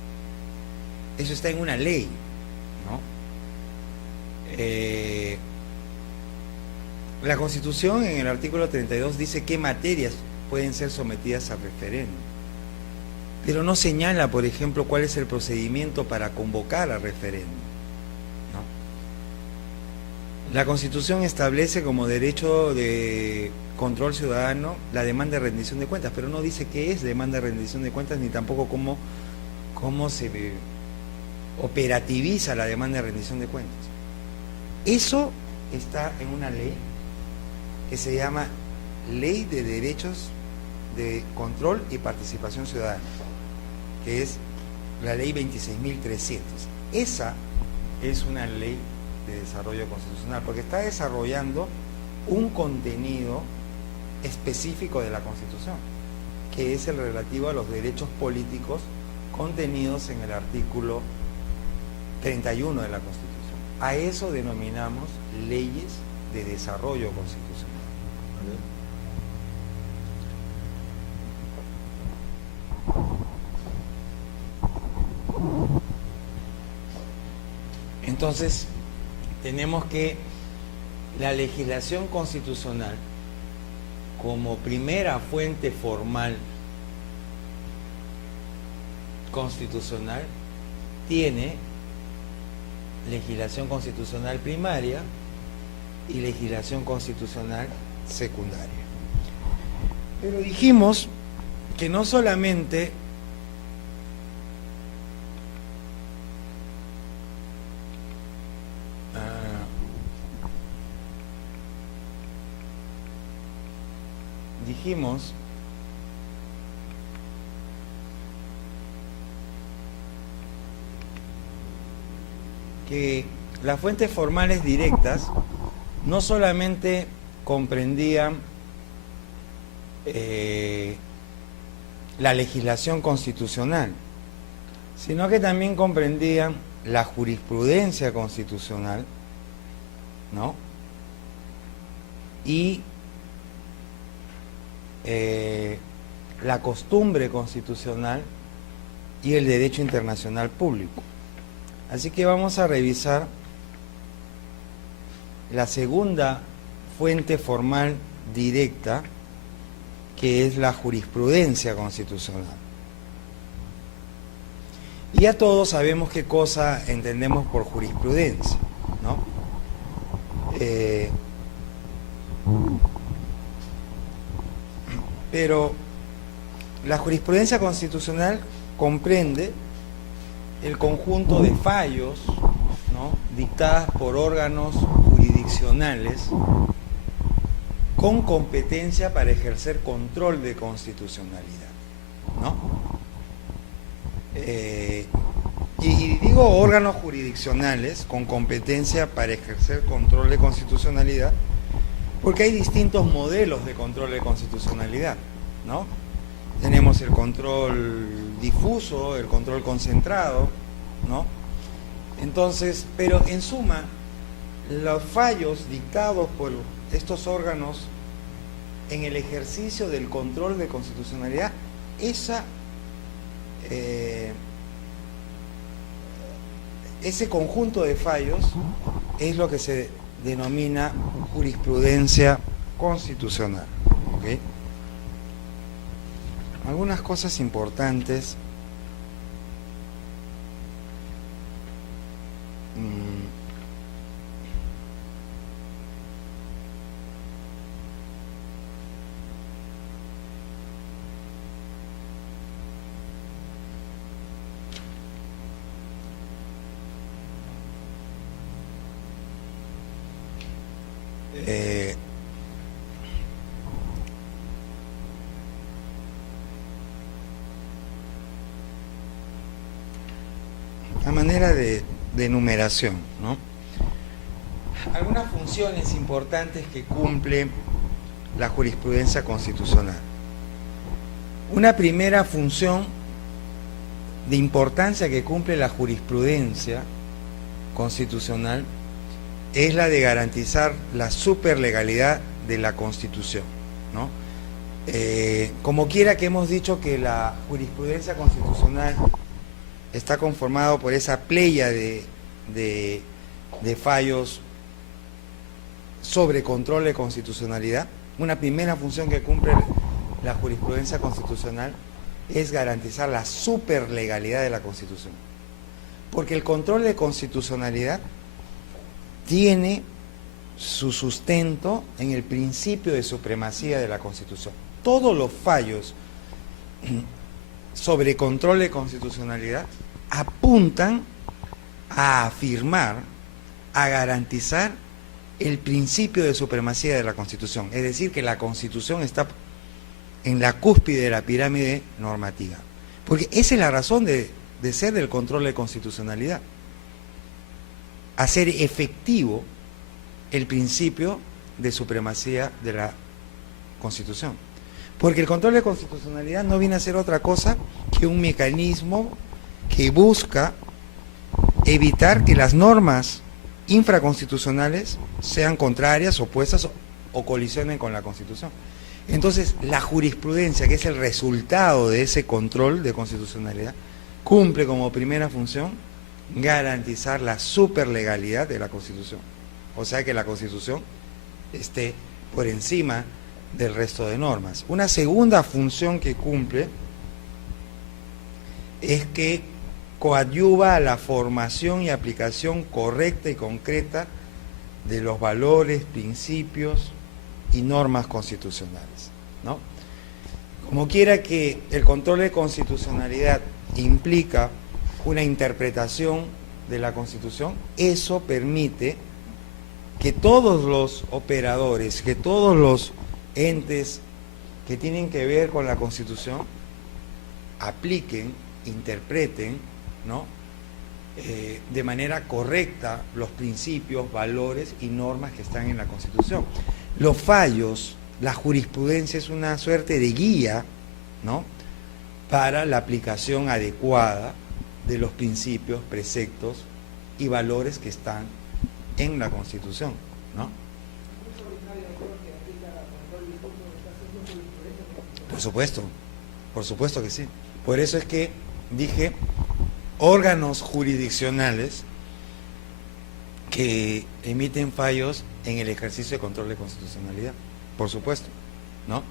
eso está en una ley, ¿no? La Constitución en el artículo 32 dice qué materias pueden ser sometidas a referéndum, pero no señala, por ejemplo, cuál es el procedimiento para convocar a referéndum, ¿no? La Constitución establece como derecho de control ciudadano la demanda de rendición de cuentas, pero no dice qué es demanda de rendición de cuentas, ni tampoco cómo se operativiza la demanda de rendición de cuentas. Eso está en una ley que se llama Ley de Derechos de Control y Participación Ciudadana, que es la ley 26.300. Esa es una ley de desarrollo constitucional, porque está desarrollando un contenido específico de la Constitución, que es el relativo a los derechos políticos contenidos en el artículo 31 de la Constitución. A eso denominamos leyes de desarrollo constitucional. Entonces, tenemos que la legislación constitucional, como primera fuente formal constitucional, tiene legislación constitucional primaria y legislación constitucional secundaria. Pero dijimos que no solamente dijimos que las fuentes formales directas no solamente comprendían la legislación constitucional, sino que también comprendían la jurisprudencia constitucional, ¿no? Y la costumbre constitucional y el derecho internacional público. Así que vamos a revisar la segunda fuente formal directa, que es la jurisprudencia constitucional. Y ya todos sabemos qué cosa entendemos por jurisprudencia, ¿no? Pero la jurisprudencia constitucional comprende el conjunto de fallos, ¿no?, dictadas por órganos jurisdiccionales con competencia para ejercer control de constitucionalidad, ¿no? Y digo órganos jurisdiccionales con competencia para ejercer control de constitucionalidad porque hay distintos modelos de control de constitucionalidad, ¿no? Tenemos el control difuso, el control concentrado, ¿no? Entonces, pero en suma, los fallos dictados por estos órganos en el ejercicio del control de constitucionalidad, ese conjunto de fallos es lo que se denomina jurisprudencia constitucional, ¿ok? Algunas cosas importantes. A manera de enumeración, ¿no? Algunas funciones importantes que cumple la jurisprudencia constitucional. Una primera función de importancia que cumple la jurisprudencia constitucional es la de garantizar la superlegalidad de la Constitución, ¿no? Como quiera que hemos dicho que la jurisprudencia constitucional está conformado por esa playa de fallos sobre control de constitucionalidad, una primera función que cumple la jurisprudencia constitucional es garantizar la superlegalidad de la Constitución. Porque el control de constitucionalidad tiene su sustento en el principio de supremacía de la Constitución. Todos los fallos sobre control de constitucionalidad apuntan a afirmar, a garantizar el principio de supremacía de la Constitución, es decir, que la Constitución está en la cúspide de la pirámide normativa, porque esa es la razón de ser del control de constitucionalidad, hacer efectivo el principio de supremacía de la Constitución, porque el control de constitucionalidad no viene a ser otra cosa que un mecanismo que busca evitar que las normas infraconstitucionales sean contrarias, opuestas o colisionen con la Constitución. Entonces, la jurisprudencia, que es el resultado de ese control de constitucionalidad, cumple como primera función garantizar la superlegalidad de la Constitución. O sea, que la Constitución esté por encima del resto de normas. Una segunda función que cumple es que coadyuva a la formación y aplicación correcta y concreta de los valores, principios y normas constitucionales, ¿no? Como quiera que el control de constitucionalidad implica una interpretación de la Constitución, eso permite que todos los operadores, que todos los entes que tienen que ver con la Constitución apliquen, interpreten, ¿no? De manera correcta los principios, valores y normas que están en la Constitución. Los fallos, la jurisprudencia es una suerte de guía, ¿no?, para la aplicación adecuada de los principios, preceptos y valores que están en la Constitución, ¿no? Por supuesto que sí. Por eso es que dije órganos jurisdiccionales que emiten fallos en el ejercicio de control de constitucionalidad, por supuesto, ¿no?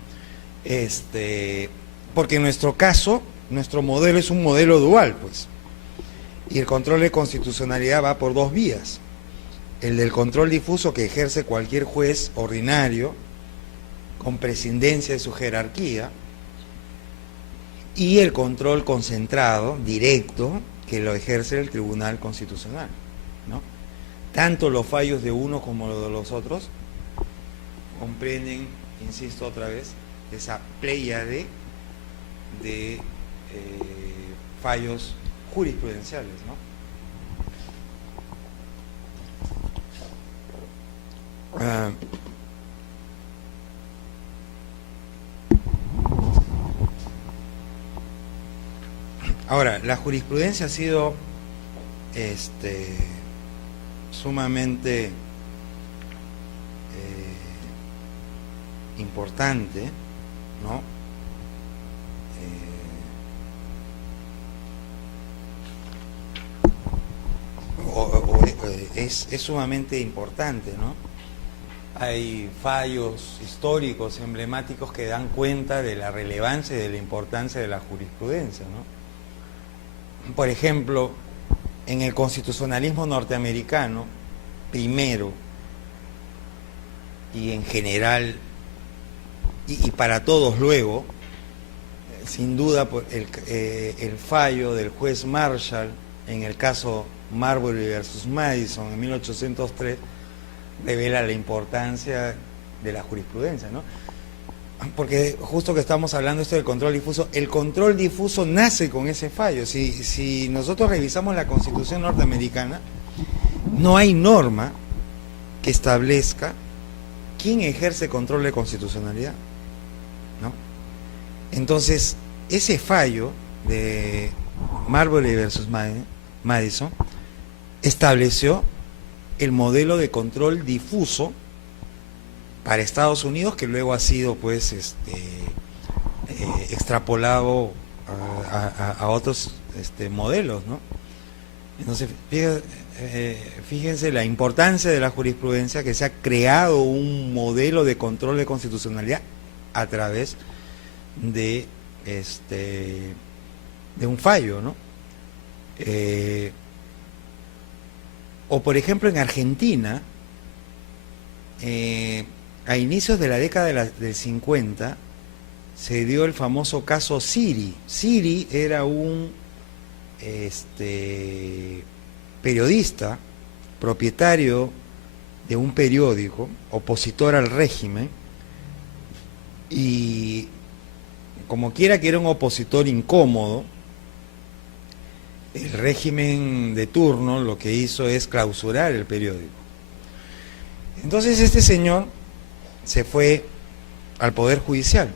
Porque en nuestro caso, nuestro modelo es un modelo dual, pues, y el control de constitucionalidad va por dos vías: el del control difuso que ejerce cualquier juez ordinario con prescindencia de su jerarquía, y el control concentrado, directo, que lo ejerce el Tribunal Constitucional, ¿no? Tanto los fallos de uno como los de los otros comprenden, insisto otra vez, esa pléyade de fallos jurisprudenciales, ¿no? Ahora, la jurisprudencia ha sido sumamente importante, ¿no? Es sumamente importante, ¿no? Hay fallos históricos, emblemáticos, que dan cuenta de la relevancia y de la importancia de la jurisprudencia, ¿no? Por ejemplo, en el constitucionalismo norteamericano, primero, y en general, y para todos luego, sin duda el fallo del juez Marshall en el caso Marbury versus Madison en 1803 revela la importancia de la jurisprudencia, ¿no? Porque justo que estamos hablando esto del control difuso, el control difuso nace con ese fallo. Si nosotros revisamos la Constitución norteamericana, no hay norma que establezca quién ejerce control de constitucionalidad, ¿no? Entonces, ese fallo de Marbury versus Madison estableció el modelo de control difuso para Estados Unidos, que luego ha sido pues extrapolado a otros modelos, ¿no? Entonces, fíjense la importancia de la jurisprudencia, que se ha creado un modelo de control de constitucionalidad a través de un fallo, ¿no? O por ejemplo en Argentina, a inicios de la década del 50 se dio el famoso caso Siri. Siri era un periodista, propietario de un periódico, opositor al régimen, y como quiera que era un opositor incómodo, el régimen de turno lo que hizo es clausurar el periódico. Entonces este señor se fue al Poder Judicial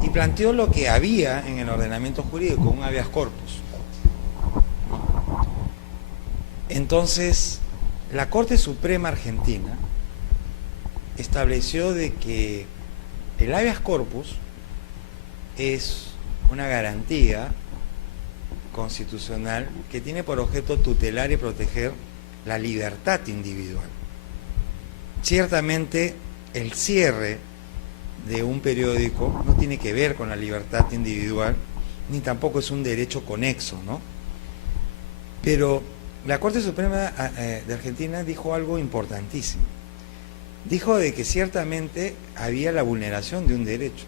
y planteó lo que había en el ordenamiento jurídico, un habeas corpus. Entonces, la Corte Suprema Argentina estableció de que el habeas corpus es una garantía constitucional que tiene por objeto tutelar y proteger la libertad individual. Ciertamente, el cierre de un periódico no tiene que ver con la libertad individual, ni tampoco es un derecho conexo, ¿no? Pero la Corte Suprema de Argentina dijo algo importantísimo. Dijo de que ciertamente había la vulneración de un derecho,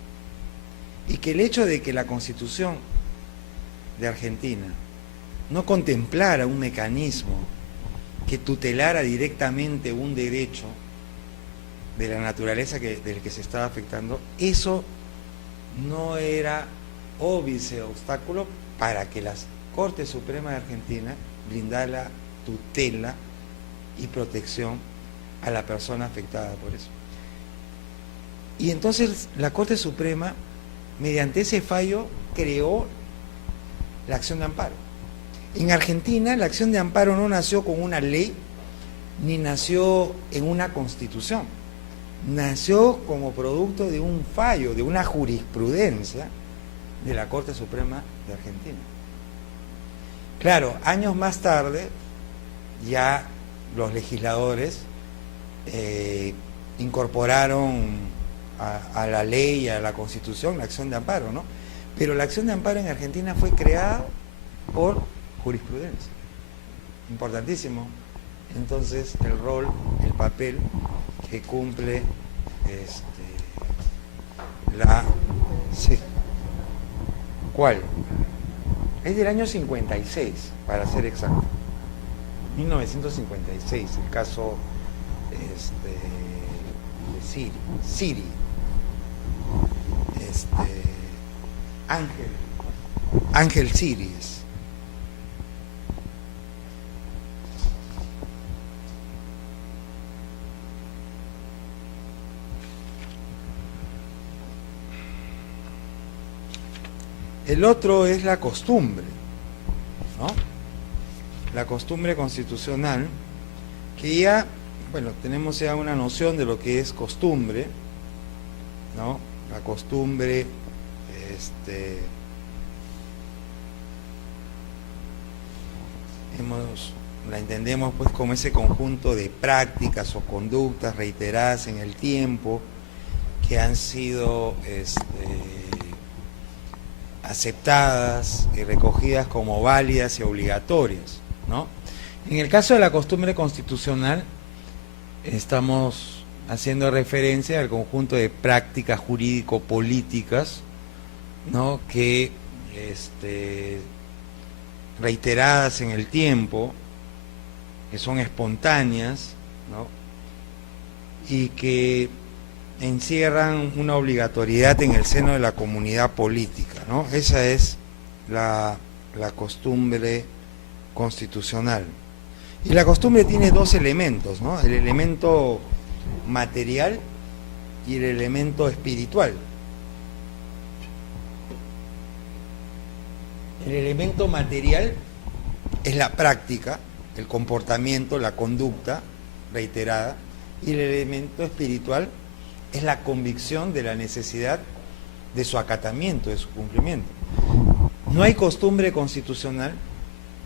y que el hecho de que la Constitución de Argentina no contemplara un mecanismo que tutelara directamente un derecho de la naturaleza del que se estaba afectando, eso no era óbice obstáculo para que la Corte Suprema de Argentina brindara tutela y protección a la persona afectada por eso. Y entonces la Corte Suprema, mediante ese fallo, creó la acción de amparo. En Argentina, la acción de amparo no nació con una ley, ni nació en una constitución. Nació como producto de un fallo, de una jurisprudencia de la Corte Suprema de Argentina. Claro, años más tarde, ya los legisladores incorporaron a la ley y a la Constitución la acción de amparo, ¿no? Pero la acción de amparo en Argentina fue creada por jurisprudencia. Importantísimo. Entonces, el rol, el papel que cumple sí. ¿Cuál? Es del año 56, para ser exacto. 1956, el caso de Siri. Ángel Siris. El otro es la costumbre, ¿no? La costumbre constitucional, que ya, bueno, tenemos ya una noción de lo que es costumbre, ¿no? La costumbre, la entendemos pues como ese conjunto de prácticas o conductas reiteradas en el tiempo que han sido aceptadas y recogidas como válidas y obligatorias, ¿no? En el caso de la costumbre constitucional, estamos haciendo referencia al conjunto de prácticas jurídico-políticas, ¿no? Que reiteradas en el tiempo, que son espontáneas, ¿no? Y que encierran una obligatoriedad en el seno de la comunidad política, ¿no? Esa es la costumbre constitucional. Y la costumbre tiene dos elementos, ¿no? El elemento material y el elemento espiritual. El elemento material es la práctica, el comportamiento, la conducta reiterada, y el elemento espiritual es la convicción de la necesidad de su acatamiento, de su cumplimiento. No hay costumbre constitucional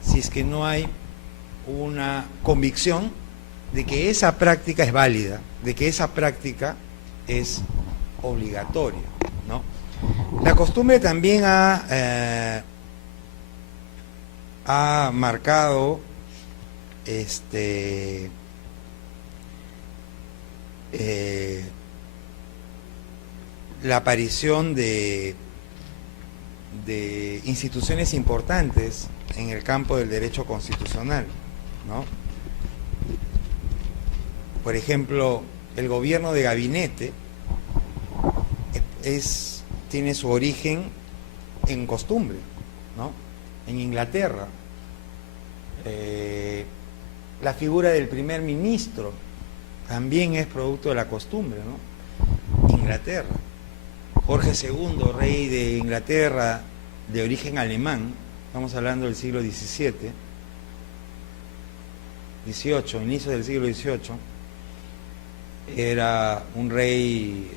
si es que no hay una convicción de que esa práctica es válida, de que esa práctica es obligatoria, ¿no? La costumbre también ha marcado la aparición de instituciones importantes en el campo del derecho constitucional, ¿no? Por ejemplo, el gobierno de gabinete tiene su origen en costumbre, ¿no? En Inglaterra, la figura del primer ministro también es producto de la costumbre, ¿no? Inglaterra. Jorge II, rey de Inglaterra de origen alemán, estamos hablando del siglo XVII, inicio del siglo XVIII, era un rey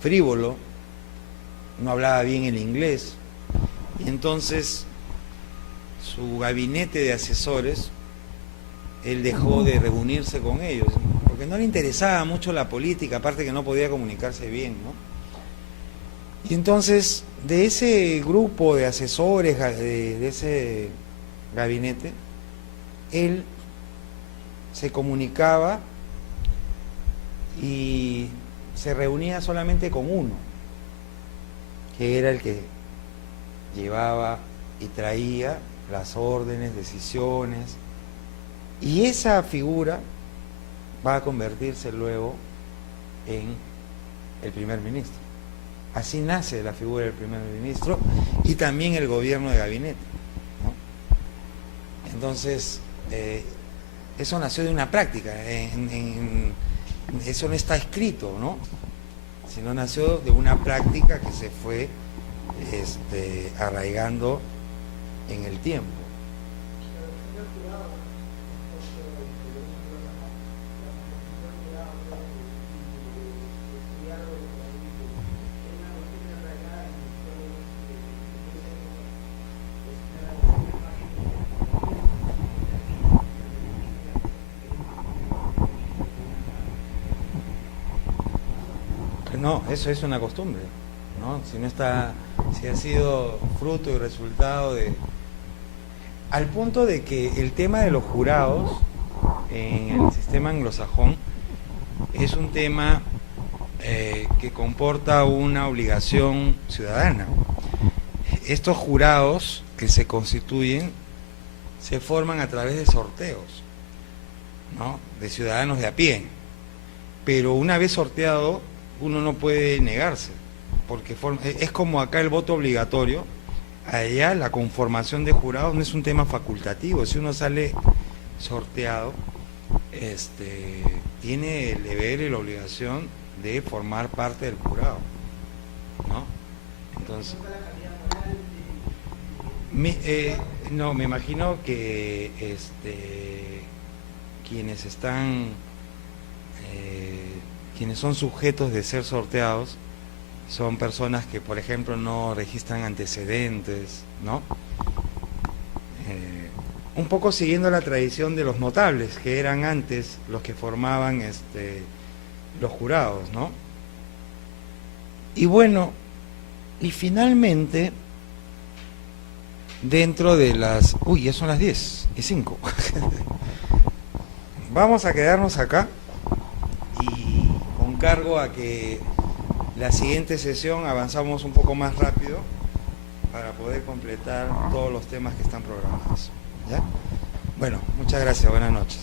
frívolo, no hablaba bien el inglés, y entonces su gabinete de asesores, él dejó de reunirse con ellos, porque no le interesaba mucho la política, aparte que no podía comunicarse bien, ¿no? Y entonces, de ese grupo de asesores, de ese gabinete, él se comunicaba y se reunía solamente con uno, que era el que llevaba y traía las órdenes, decisiones, y esa figura va a convertirse luego en el primer ministro. Así nace la figura del primer ministro y también el gobierno de gabinete, ¿no? Entonces, eso nació de una práctica, eso no está escrito, ¿no? Sino nació de una práctica que se fue arraigando en el tiempo. No, eso es una costumbre, ¿no? Si ha sido fruto y resultado de... Al punto de que el tema de los jurados en el sistema anglosajón es un tema que comporta una obligación ciudadana. Estos jurados que se constituyen se forman a través de sorteos, ¿no? De ciudadanos de a pie. Pero una vez sorteado, uno no puede negarse, porque es como acá el voto obligatorio, allá la conformación de jurados no es un tema facultativo. Si uno sale sorteado, tiene el deber y la obligación de formar parte del jurado, ¿no? Entonces, no, me imagino que quienes están quienes son sujetos de ser sorteados son personas que, por ejemplo, no registran antecedentes, ¿no? Un poco siguiendo la tradición de los notables, que eran antes los que formaban los jurados, ¿no? Y bueno, y finalmente, dentro de las... Uy, ya son las 10:05. Vamos a quedarnos acá y con cargo a que la siguiente sesión avanzamos un poco más rápido para poder completar todos los temas que están programados, ¿ya? Bueno, muchas gracias, buenas noches.